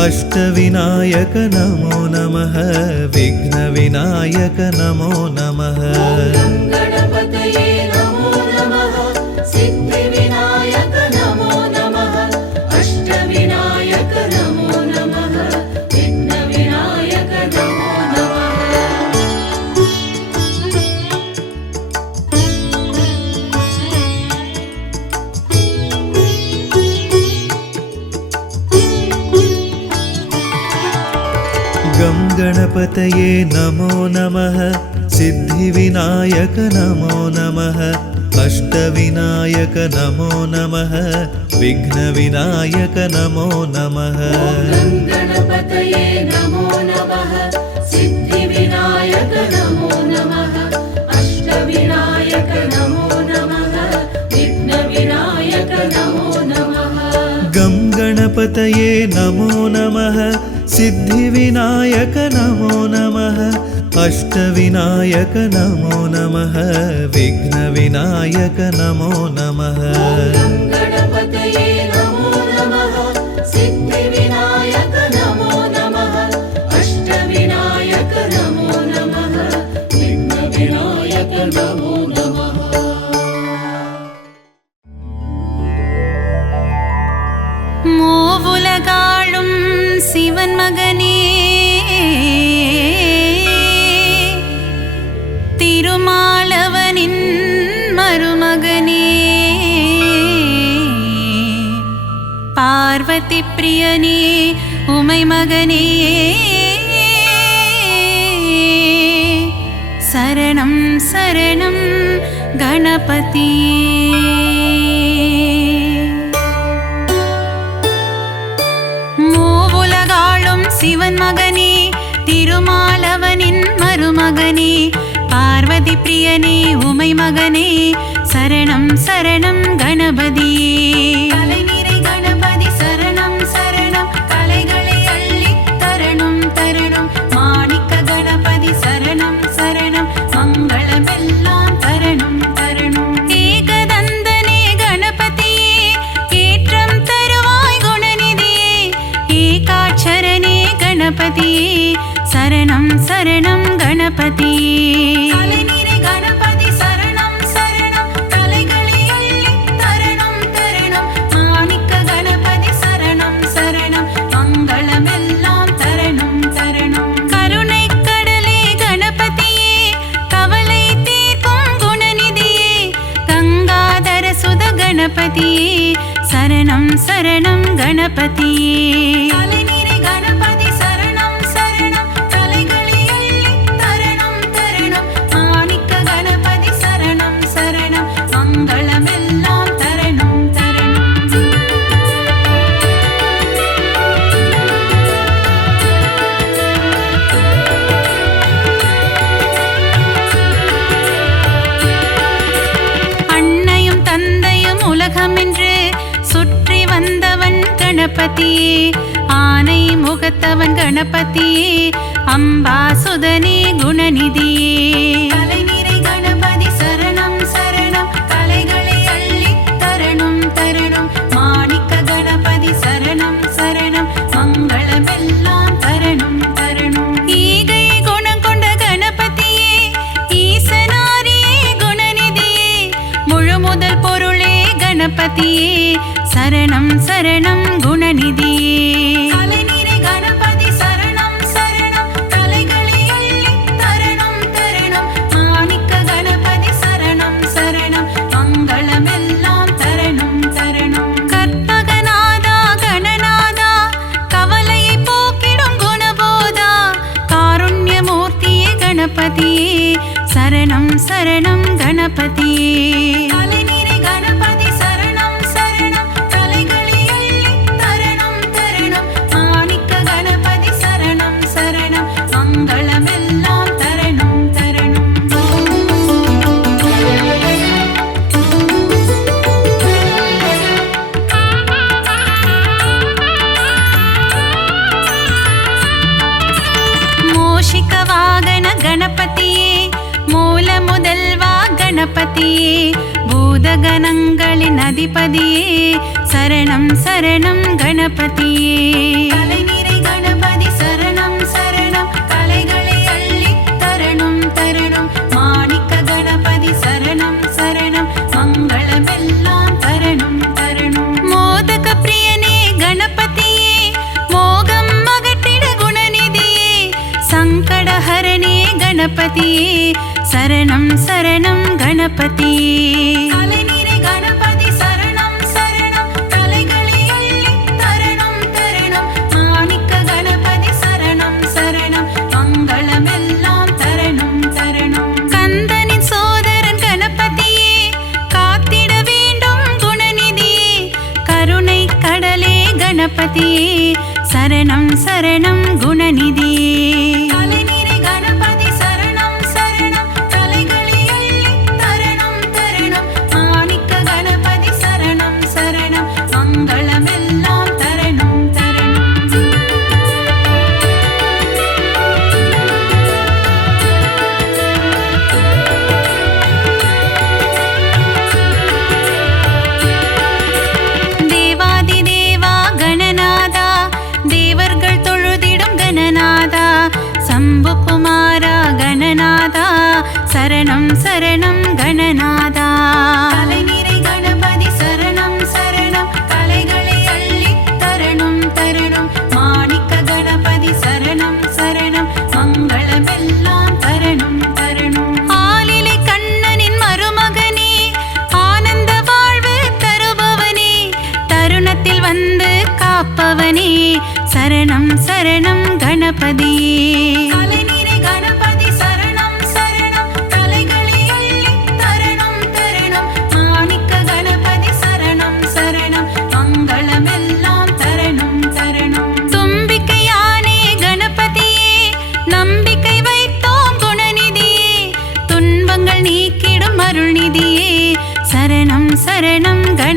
अष्टविनायक नमो नमः विघ्नविनायक नमो नमः गणपतये नमो नमः सिद्धिविनायक नमो नमः अष्टविनायक नमो नमः विघ्नविनायक नमो नमः गं गणपतये नमो नमः सिद्धिविनायक नमो नमः अष्टविनायक नमो नमः विघ्नविनायक नमो नमः गणपतये नमो नमः सिद्धिविनायक नमो नमः अष्टविनायक नमो नमः विघ्नविनायक नमो नमः गं गणपतये नमो नमः सिद्धिविनायक नमो नमः अष्टविनायक नमो नमः विघ्नविनायक नमो नमः गणपतये नमो नमः सिद्धिविनायक नमो नमः பார்வதி பிரியனே உமை மகனே சரணம் சரணம் கணபதியே. மூவுலகாளும் சிவன் மகனே திருமாலவனின் மருமகனே பார்வதி பிரியனே உமை மகனே சரணம் சரணம் கணபதியே. கலைநிறை கணபதி சரணம் சரணம் கலைகளை அள்ளி தரணும் தரணும் மாணிக்க கணபதி சரணம் சரணம் மங்களமெல்லாம் தரணும் தரணும். ஏகதந்தனே கணபதியே ஏற்றம் தருவாய் குணநிதியே ஏகாட்சரனே கணபதியே சரணம் சரணம் கணபதியே. கலைநிறை கணபதி சரணம் சரணம் கலைகளை அள்ளி தரணும் தரணும் மாணிக்க கணபதி சரணம் சரணம் மங்களமெல்லாம் தரணும் தரணும். கருணை கடலே கணபதியே கவலை தீர்க்கும் குணநிதியே கங்காதர சுத கணபதியே சரணம் சரணம் கணபதியே. கலைநிறை கணபதி சரணம் சரணம் கலைகளை அள்ளி தரணும் தரணும் மாணிக்க கணபதி சரணம் சரணம் மங்களமெல்லாம் தரணும் தரணும். அன்னையும் தந்தையும் உலகமென்று சுற்றி வந்தவன் கணபதியே ஆனை முகத்தவன் கணபதியே அம்பாசுதனே குணநிதியே. கலைநிறை கணபதி சரணம் சரணம் கலைகளை அள்ளி தரணும் தரணும் மாணிக்க கணபதி சரணம் சரணம் மங்களமெல்லாம் தரணும் தரணும். ஈகை குணம் கொண்ட கணபதியே ஈசனாரியே குணநிதியே முழுமுதல் பொருளே கணபதியே சரணம் சரணம் குணநிதியே. கலைநிறை கணபதி சரணம் சரணம் கலைகளை அள்ளி தரணும் தரணும் மாணிக்க கணபதி சரணம் சரணம் மங்களமெல்லாம் தரணும் தரணும். கற்பகநாதா கணநாதா கவலையை போக்கிடும் குணபோதா காருண்யமூர்த்தியே கணபதியே சரணம் சரணம் கணபதியே. கலைநிறை கணபதி சரணம் சரணம் கலைகளை அள்ளி தரணும் தரணும் மாணிக்க கணபதி சரணம் சரணம் மங்களமெல்லாம் தரணும் தரணும். மோஷிக வாகன கணபதியே மூல முதல்வா கணபதியே பூதகணங்களின் அதிபதியே சரணம் சரணம் கணபதியே. கலைநிறை கணபதி சரணம் சரணம் கலைகளை அள்ளி தரணும் தரணும் மாணிக்க கணபதி சரணம் சரணம் மங்களமெல்லாம் தரணும் தரணும். மோதக பிரியனே கணபதியே மோகம் அகற்றிட குணநிதியே சங்கடஹரணே கணபதியே சரணம் சரணம் கணபதியே. கலைநிறை கணபதி சரணம் சரணம் கலைகளை அள்ளி தரணும் தரணும் மாணிக்க கணபதி சரணம் சரணம் மங்களமெல்லாம் தரணும் தரணும். கந்தனின் சோதரன் கணபதியே காத்திட வேண்டும் குணநிதியே கருணை கடலே கணபதியே சரணம் சரணம் குணநிதியே. கலைநிறை கணபதி சரணம் சரணம் கலைகளை அள்ளி தரணும் தரணும் மாணிக்க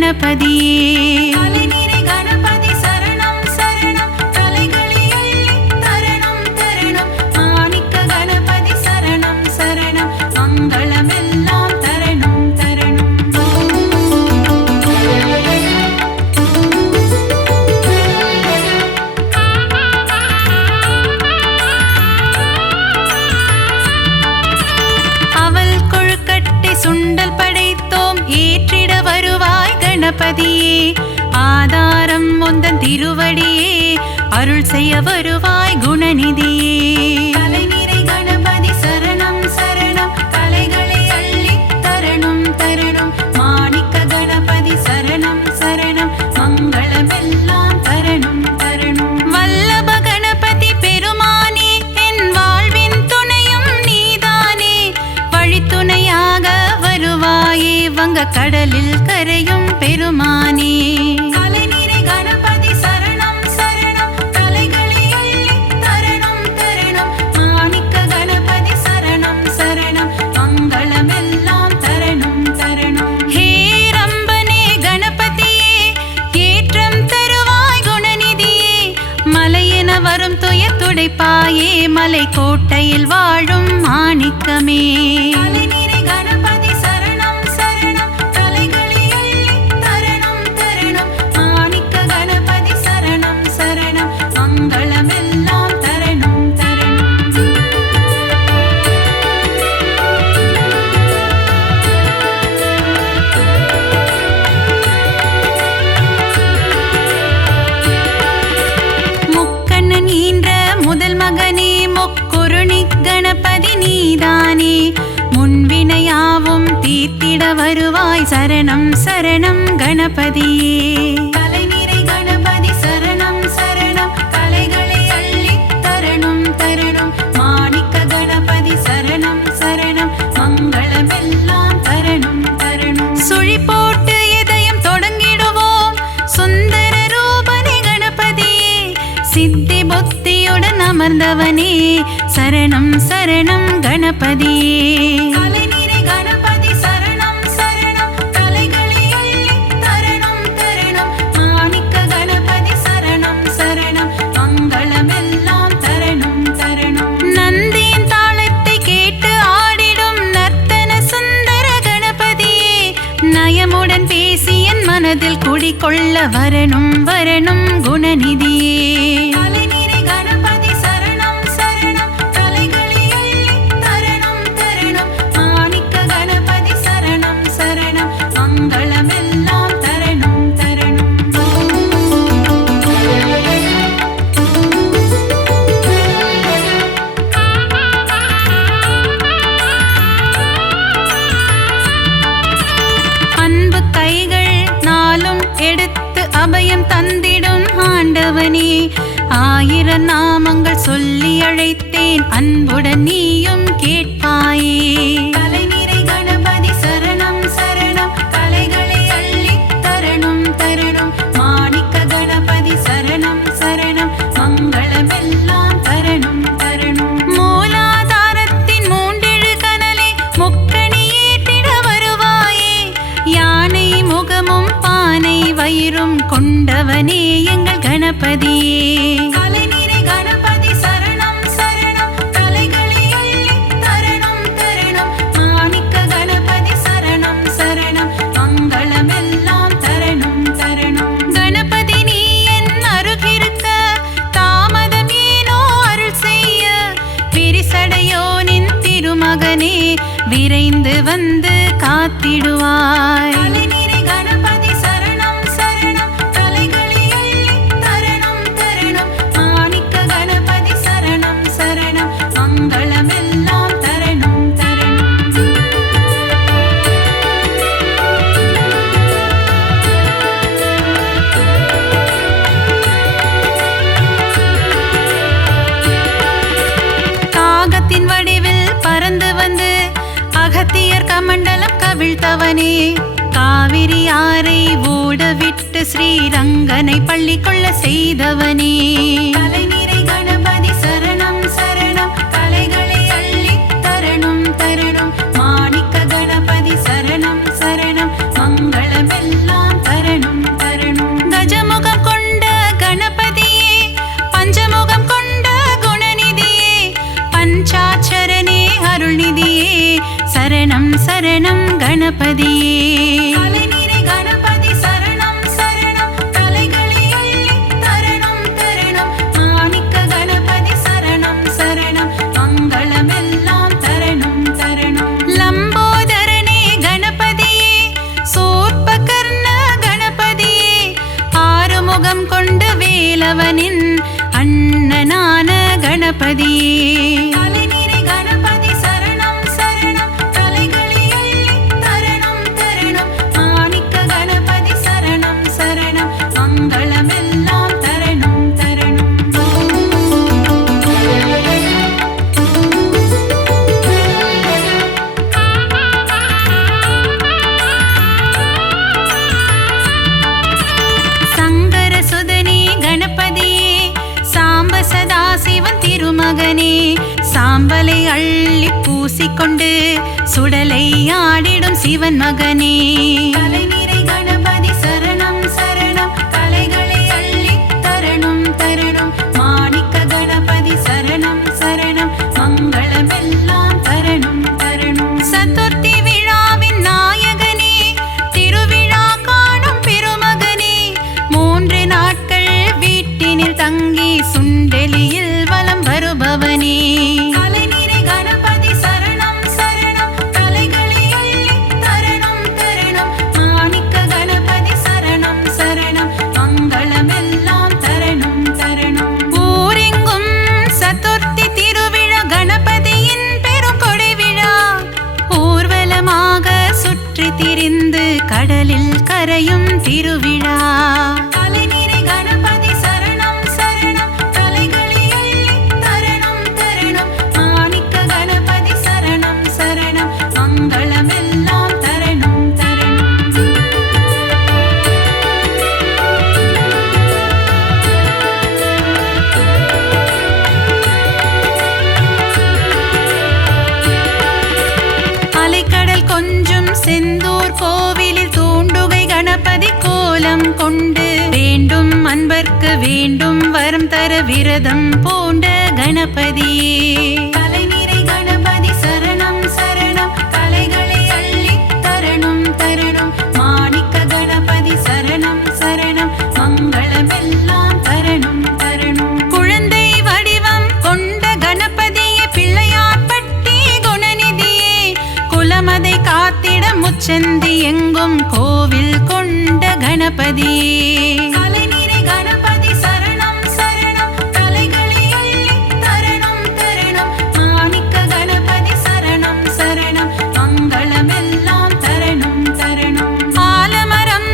கணபதியே. தலைநிறை கணபதி சரணம் சரணம் தலைகளை அள்ளி தரணம் தரணம். மாணிக்க கணபதி சரணம் சரணம் மங்களமெல்லாம் தரணம் தரணம். அவல் கொழுக்கட்டை சுண்டல் படைத்தோம் ஏற்றிட வருவாய் கணபதியே. ஆதாரம் முந்தன் திருவடியே அருள் செய்ய வருவாய் குணநிதியே. தலைநிறை கணபதி சரணம் சரணம் தலைகளை அள்ளி தரணம் தரணம். மாணிக்க கணபதி சரணம் சரணம் மங்களமெல்லாம் தரணம் தரணம். வல்லப கணபதி பெருமானே என் வாழ்வின் துணையும் நீதானே. வழித்துணையாக வருவாயே வங்க கடலில் கரையும் பெருமானே. தலைநிறை கணபதி சரணம் சரணம் தலைகளை அள்ளி தரணம் தரணம். மாணிக்க கணபதி சரணம் சரணம் மங்களமெல்லாம் தரணம் தரணம். ஹே ரம்பனே கணபதியே ஏற்றம் தருவாய் குணநிதியே. மலையென வரும் துயர் துடைப்பாயே மலை கோட்டையில் வாழும் மாணிக்கமே. தலைநிறை கணபதி சரணம் சரணம் தலைகளை அள்ளி தரணம் தரணம். மாணிக்க கணபதி சரணம் சரணம் மங்களமெல்லாம் தரணம் தரணம். முக்கண்ணன் ஈன்ற முதல் மகனே முக்குருணி கணபதி நீதானே. முன்வினையாவும் தீர்த்திட வருவாய் சரணம் சரணம் கணபதியே. தலைநிறை கணபதி சரணம் சரணம் தலைகளை அள்ளி தரணம் தரணம். மாணிக்க கணபதி சரணம் சரணம் மங்களமெல்லாம் தரணம் தரணம். சுழி போட்டு இதயம் தொடங்கிடுவோம் சுந்தர ரூபனே கணபதியே. சித்தி புத்தியுடன் அமர்ந்தவனே சரணம் சரணம் கணபதியே. தலைநிறை கணபதி சரணம் சரணம் தலைகளை அள்ளி தரணம் தரணம். மாணிக்க கணபதி சரணம் சரணம் மங்களமெல்லாம் தரணம் தரணம். நந்தியின் தாளத்தை கேட்டு ஆடிடும் நர்த்தன சுந்தர கணபதியே. நயமுடன் பேசி என் மனதில் குடிகொள்ள வரணும் வரணும் குணநிதியே. தலைநிறை கணபதி சரணம் சரணம் தலைகளை அள்ளி தரணம் தரணம். மாணிக்க கணபதி சரணம் சரணம் மங்களமெல்லாம் தரணம் தரணம். அன்பு கைகள் நாளும் எடுத்து அபயம் தந்திடும் ஆண்டவனே. ஆயிரம் நாமங்கள் சொல்லி அழைத்தேன் அன்புடன் நீயும் கேட்பாயே. தலைநிறை கணபதி சரணம் சரணம் தலைகளை அள்ளி தரணம் தரணம். மாணிக்க கணபதி சரணம் சரணம் மங்களமெல்லாம் தரணம் தரணம். மூலாதாரத்தின் மூண்டெழு கனலை முக்கணி ஏற்றிட வருவாயே. யானை முகமும் பானை வயிறும் கொண்டவனே எங்கள் கணபதியே. தலைநிறை கணபதி சரணம் சரணம் தலைகளை அள்ளி தரணம் தரணம். மாணிக்க கணபதி சரணம் சரணம் மங்களமெல்லாம் தரணம் தரணம். கணபதி நீ என் அருகிருக்க தாமதம் ஏனோ அருள் செய்ய. விரிசடையோனின் திருமகனே விரைந்து வந்து காத்திடுவாய். தலைநிறை கணபதி சரணம் சரணம் தலைகளை அள்ளி தரணம் தரணம். மாணிக்க கணபதி சரணம் சரணம் மங்களமெல்லாம் தரணம் தரணம். காகத்தின் வடிவில் பறந்து வந்து அகத்தியர் கமண்டலம் கவிழ்த்தவனே. காவிரி ஆரை ஓடவிட்டு ஸ்ரீரங்கனை பள்ளி கொள்ள செய்தவனே. தலைநிறை கணபதி சரணம் சரணம் தலைகளை அள்ளி தரணம் தரணம். மாணிக்க கணபதி சரணம் சரணம் மங்களமெல்லாம் தரணம் கணபதியே. கலைநிறை கணபதி சரணம் சரணம் கலைகளை அள்ளி தரணும் தரணும். மாணிக்க கணபதி சரணம் சரணம் மங்களமெல்லாம் தரணும் தரணும். லம்போதரனே கணபதியே, சூர்பகர்ண கணபதியே, ஆறுமுகம் கொண்ட வேலவனின் அண்ணனான கணபதியே. கலைநிறை கணபதி சரணம் சரணம் கலைகளை அள்ளி தரணும் தரணும். மாணிக்க கணபதி சரணம் சரணம் மங்களமெல்லாம் தரணும் தரணும். சங்கர சுதனே கணபதியே, சாம்ப சதாசிவன் திருமகனே, சாம்பலை அள்ளி பூசிக்கொண்டு சுடலை ஆடிடும் சிவன் மகனே. கலைநிறை கணபதி சரணம் சரணம் கலைகளை அள்ளி தரணும் தரணும். மாணிக்க கணபதி சரணம் சரணம் மங்களமெல்லாம் தரணும் தரணும். சதுர்த்தி விழாவின் நாயகனே, திருவிழா காணும் பெருமகனே, 3 நாட்கள் வீட்டினில் தங்கி சுண்டெலியில் வலம் வருபவனே. கலைநிறை கணபதி சரணம் சரணம் கலைகளை அள்ளி தரணும் தரணும். மாணிக்க கணபதி சரணம் சரணம் மங்களமெல்லாம் தரணும் தரணும். ஊரெங்கும் சதுர்த்தி திருவிழா, கணபதியின் பெருங்கொடை விழா, ஊர்வலமாக சுற்றி திரிந்து கடலில் கரையும் திருவிழா. கலைநிறை கணபதி சரணம் சரணம் கலைகளை அள்ளி தரணும் தரணும். மாணிக்க கணபதி சரணம் சரணம் மங்களமெல்லாம் தரணும் தரணும். அலைக்கடல் கொஞ்சும் செந்தூர் கோவிலில் தூண்டுகை கணபதி கோலம் கொண்டு வேண்டும் அன்பர்க்கு வேண்டும் வரம் தர விரதம் பூண்ட கணபதியே. கலைநிறை கணபதி சரணம் சரணம் கலைகளை அள்ளி தரணும் தரணும். மாணிக்க கணபதி சரணம் சரணம் மங்களமெல்லாம் தரணும் தரணும். குழந்தை வடிவம் கொண்ட கணபதியே, பிள்ளையார்பட்டி குணநிதியே, குலமதை காத்திட முச்சந்தி எங்கும் கோவில் கொண்ட கணபதியே. கலைநிறை கணபதி சரணம் சரணம் கலைகளை அள்ளி தரணும் தரணும். மாணிக்க கணபதி சரணம் சரணம் மங்களமெல்லாம் தரணும் தரணும். ஆலமரம்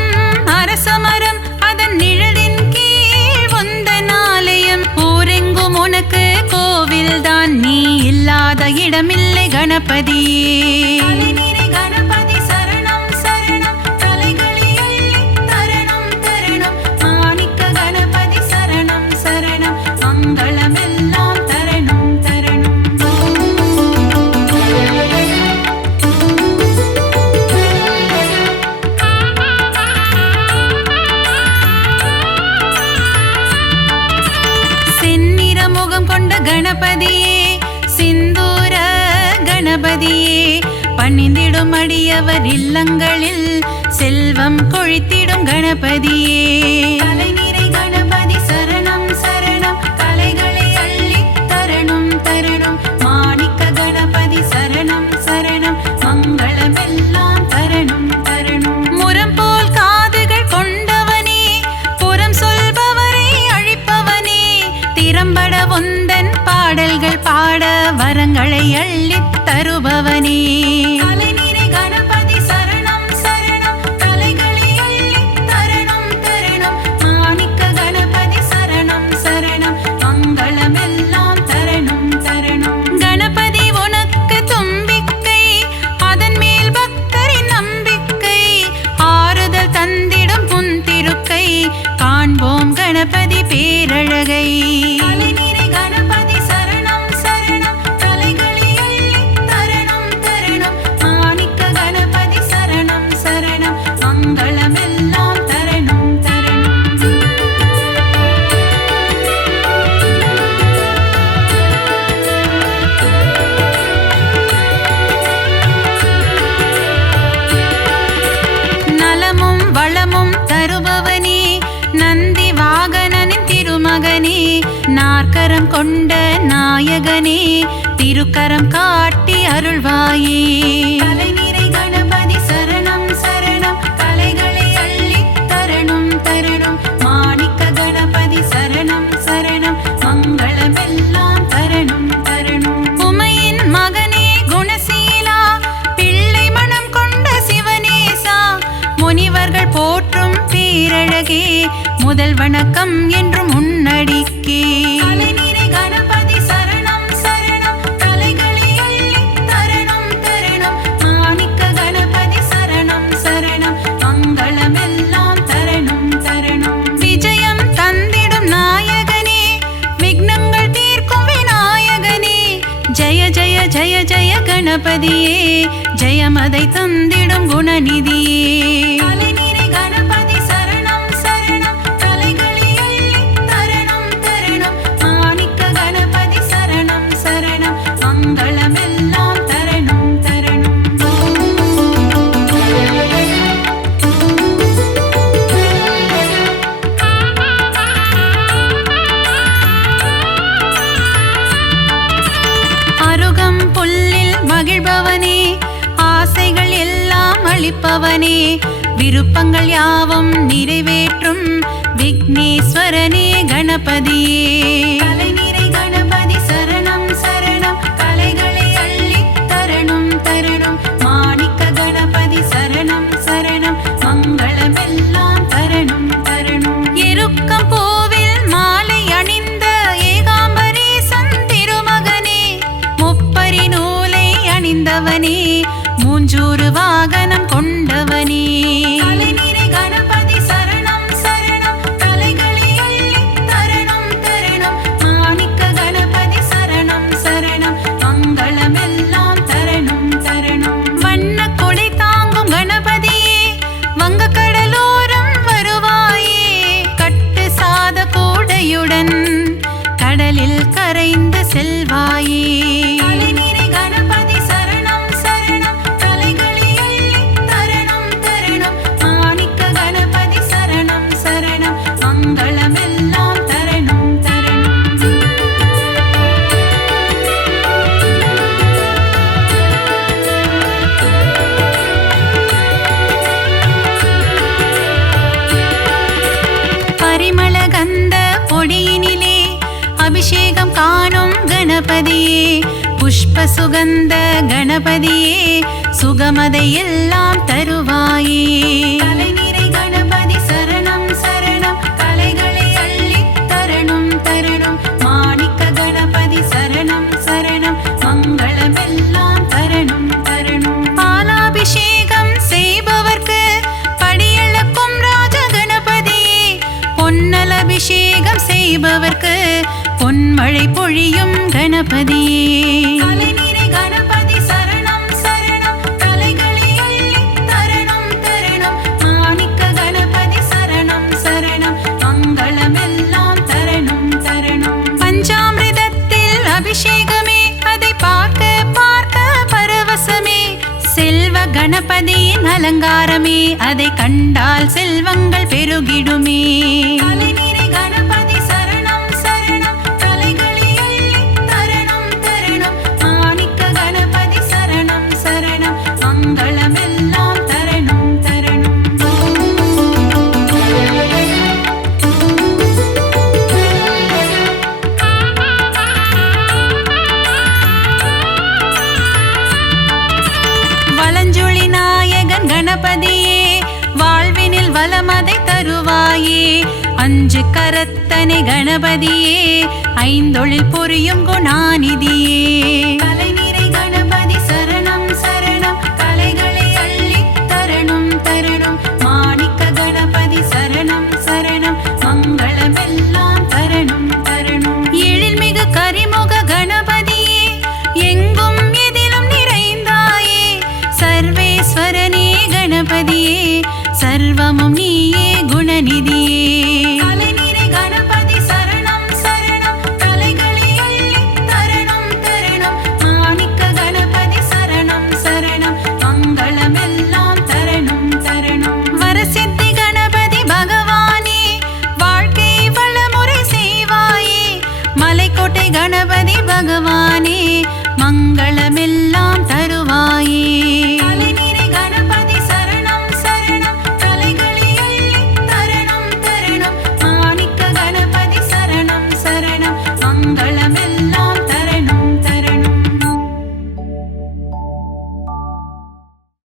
அரசமரம் அதன் நிழலின் கீழ் உந்தன் ஆலயம், ஊரெங்கும் உனக்கு கோவில்தான், நீ இல்லாத இடமில்லை கணபதியே. கலைநிறை கணபதி சரணம் சரணம் கலைகளை அள்ளி தரணும் தரணும். மாணிக்க கணபதி சரணம் சரணம் மங்களமெல்லாம் தரணும் தரணும். செந்நிற முகம் கொண்ட கணபதியே, சிந்தூர கணபதியே, பணிந்திடும் அடியவர் இல்லங்களில் செல்வம் கொழித்திடும் கணபதியே. கலைநிறை கணபதி சரணம் சரணம் கலைகளை அள்ளி தரணும் தரணும். மாணிக்க கணபதி சரணம் சரணம் மங்களமெல்லாம் தரணும் தரணும். முரம் போல் காதுகள் கொண்டவனே, புறம் சொல்பவரை அழிப்பவனே, திறம்பட உந்தன் பாடல்கள் பாட வரங்களை அள்ளித் தருபவனே. கலைநிறை கணபதி சரணம் சரணம் கலைகளை அள்ளி தரணும் தரணும். மாணிக்க கணபதி சரணம் சரணம் மங்களமெல்லாம் தரணும் தரணும். கணபதி உனக்கு தும்பிக்கை, அதன் மேல் பக்தரின் நம்பிக்கை, ஆறுதல் தந்திடும் புன் திருக்கை, காண்போம் கணபதி பேரழகை. கலைநிறை கணபதி சரணம் சரணம் கலைகளை அள்ளி தரணும் தரணும். திருக்கரம் கொண்ட நாயகனே திருக்கரம் காட்டி அருள்வாயே. தலைநிறை கணபதி சரணம் சரணம் கலைகளை அள்ளி தரணும் தரணும். மாணிக்க கணபதி சரணம் சரணம் மங்களமெல்லாம் தரணும் தரணும். உமையின் மகனே குணசீலா பிள்ளை மனம் கொண்ட சிவனேசா முனிவர்கள் போற்றும் பேரழகே முதல் வணக்கம் என்றும் முன்னடிக்கே. தலைநிறை கணபதி சரணம் சரணம் கலைகளை அள்ளி தரணும் தரணும். மாணிக்க கணபதி சரணம் சரணம் மங்களமெல்லாம் தரணும் தரணும். விஜயம் தந்திடும் நாயகனே விக்னங்கள் தீர்க்கும் விநாயகனே ஜெய ஜெய ஜெய ஜெய கணபதியே ஜெயமதை தந்திடும் குணநிதியே. தலைநிறை கணபதி சரணம் சரணம் கலைகளை அள்ளி தரணும் தரணும். மாணிக்க கணபதி சரணம் சரணம் மங்களமெல்லாம் தரணும் தரணும். அருகம் புல்லில் மகிழ்பவனே ஆசைகள் எல்லாம் அளிப்பவனே விருப்பங்கள் யாவும் நிறைவேற்றும் விக்னேஸ்வரனே கணபதியே. தலைநிறை கணபதி சரணம் சரணம் கலைகளை அள்ளி தரணும் தரணும். மாணிக்க கணபதி சரணம் சரணம் மங்களமெல்லாம் தரணும் தரணும். எருக்கம் பூவில் மாலை அணிந்த ஏகாம்பரேசன் திருமகனே முப்பரி நூலை அணிந்தவனே மூஞ்சூறு வாகனம் கொண்டவனே. தலைநிறை கணபதி சரணம் சரணம் கலைகளை அள்ளி தரணும் தரணும். மாணிக்க கணபதி சரணம் சரணம் மங்களமெல்லாம் தரணும் தரணும். வண்ண கொடை தாங்கும் கணபதியே வங்க கடலோரம் வருவாயே கட்டு சாத கூடையுடன் கடலில் கரைந்து செல்வாயே. தலைநிறை கணபதி சரணம் சரணம் கலைகளை அள்ளி தரணும் தரணும். மாணிக்க கணபதி சரணம் சரணம் மங்களமெல்லாம் தரணும் தரணும். பரிமள கந்த பொடியினிலே அபிஷேகம் காணும் கணபதியே புஷ்ப சுகந்த கணபதியே சுகமதை எல்லாம் தருவாயே. தலைநிறை கணபதி சரணம் சரணம் கலைகளை அள்ளி தரணும் தரணும். மாணிக்க கணபதி சரணம் சரணம் மங்களமெல்லாம் தரணும் தரணும். பாலாபிஷேகம் செய்பவர்க்கு படியளக்கும் ராஜ கணபதியே பொன்னல் அபிஷேகம் செய்பவர்க்கு பொன்மழை பொழியும் கணபதியே. தலைநிறை கணபதி சரணம் சரணம் கலைகளை அள்ளி தரணும் தரணும். மாணிக்க கணபதி சரணம் சரணம் மங்களமெல்லாம் தரணும் தரணும். பஞ்சாமிர்தத்தில் அபிஷேகமே அதை பார்க்க பார்க்க பரவசமே செல்வ கணபதியின் அலங்காரமே அதை கண்டால் செல்வங்கள் பெருகிடுமே. தலைநிறை கணபதி சரணம் சரணம் கலைகளை அள்ளி தரணும் தரணும். மாணிக்க கணபதி சரணம் சரணம் மங்களமெல்லாம் தரணும் தரணும். வலஞ்சுழி நாயகன் கணபதியே வாழ்வினில் வளமதை தருவாயே அஞ்சு கரத்தனை கணபதியே ஐந்தொழில் புரியும் குணாநிதியே.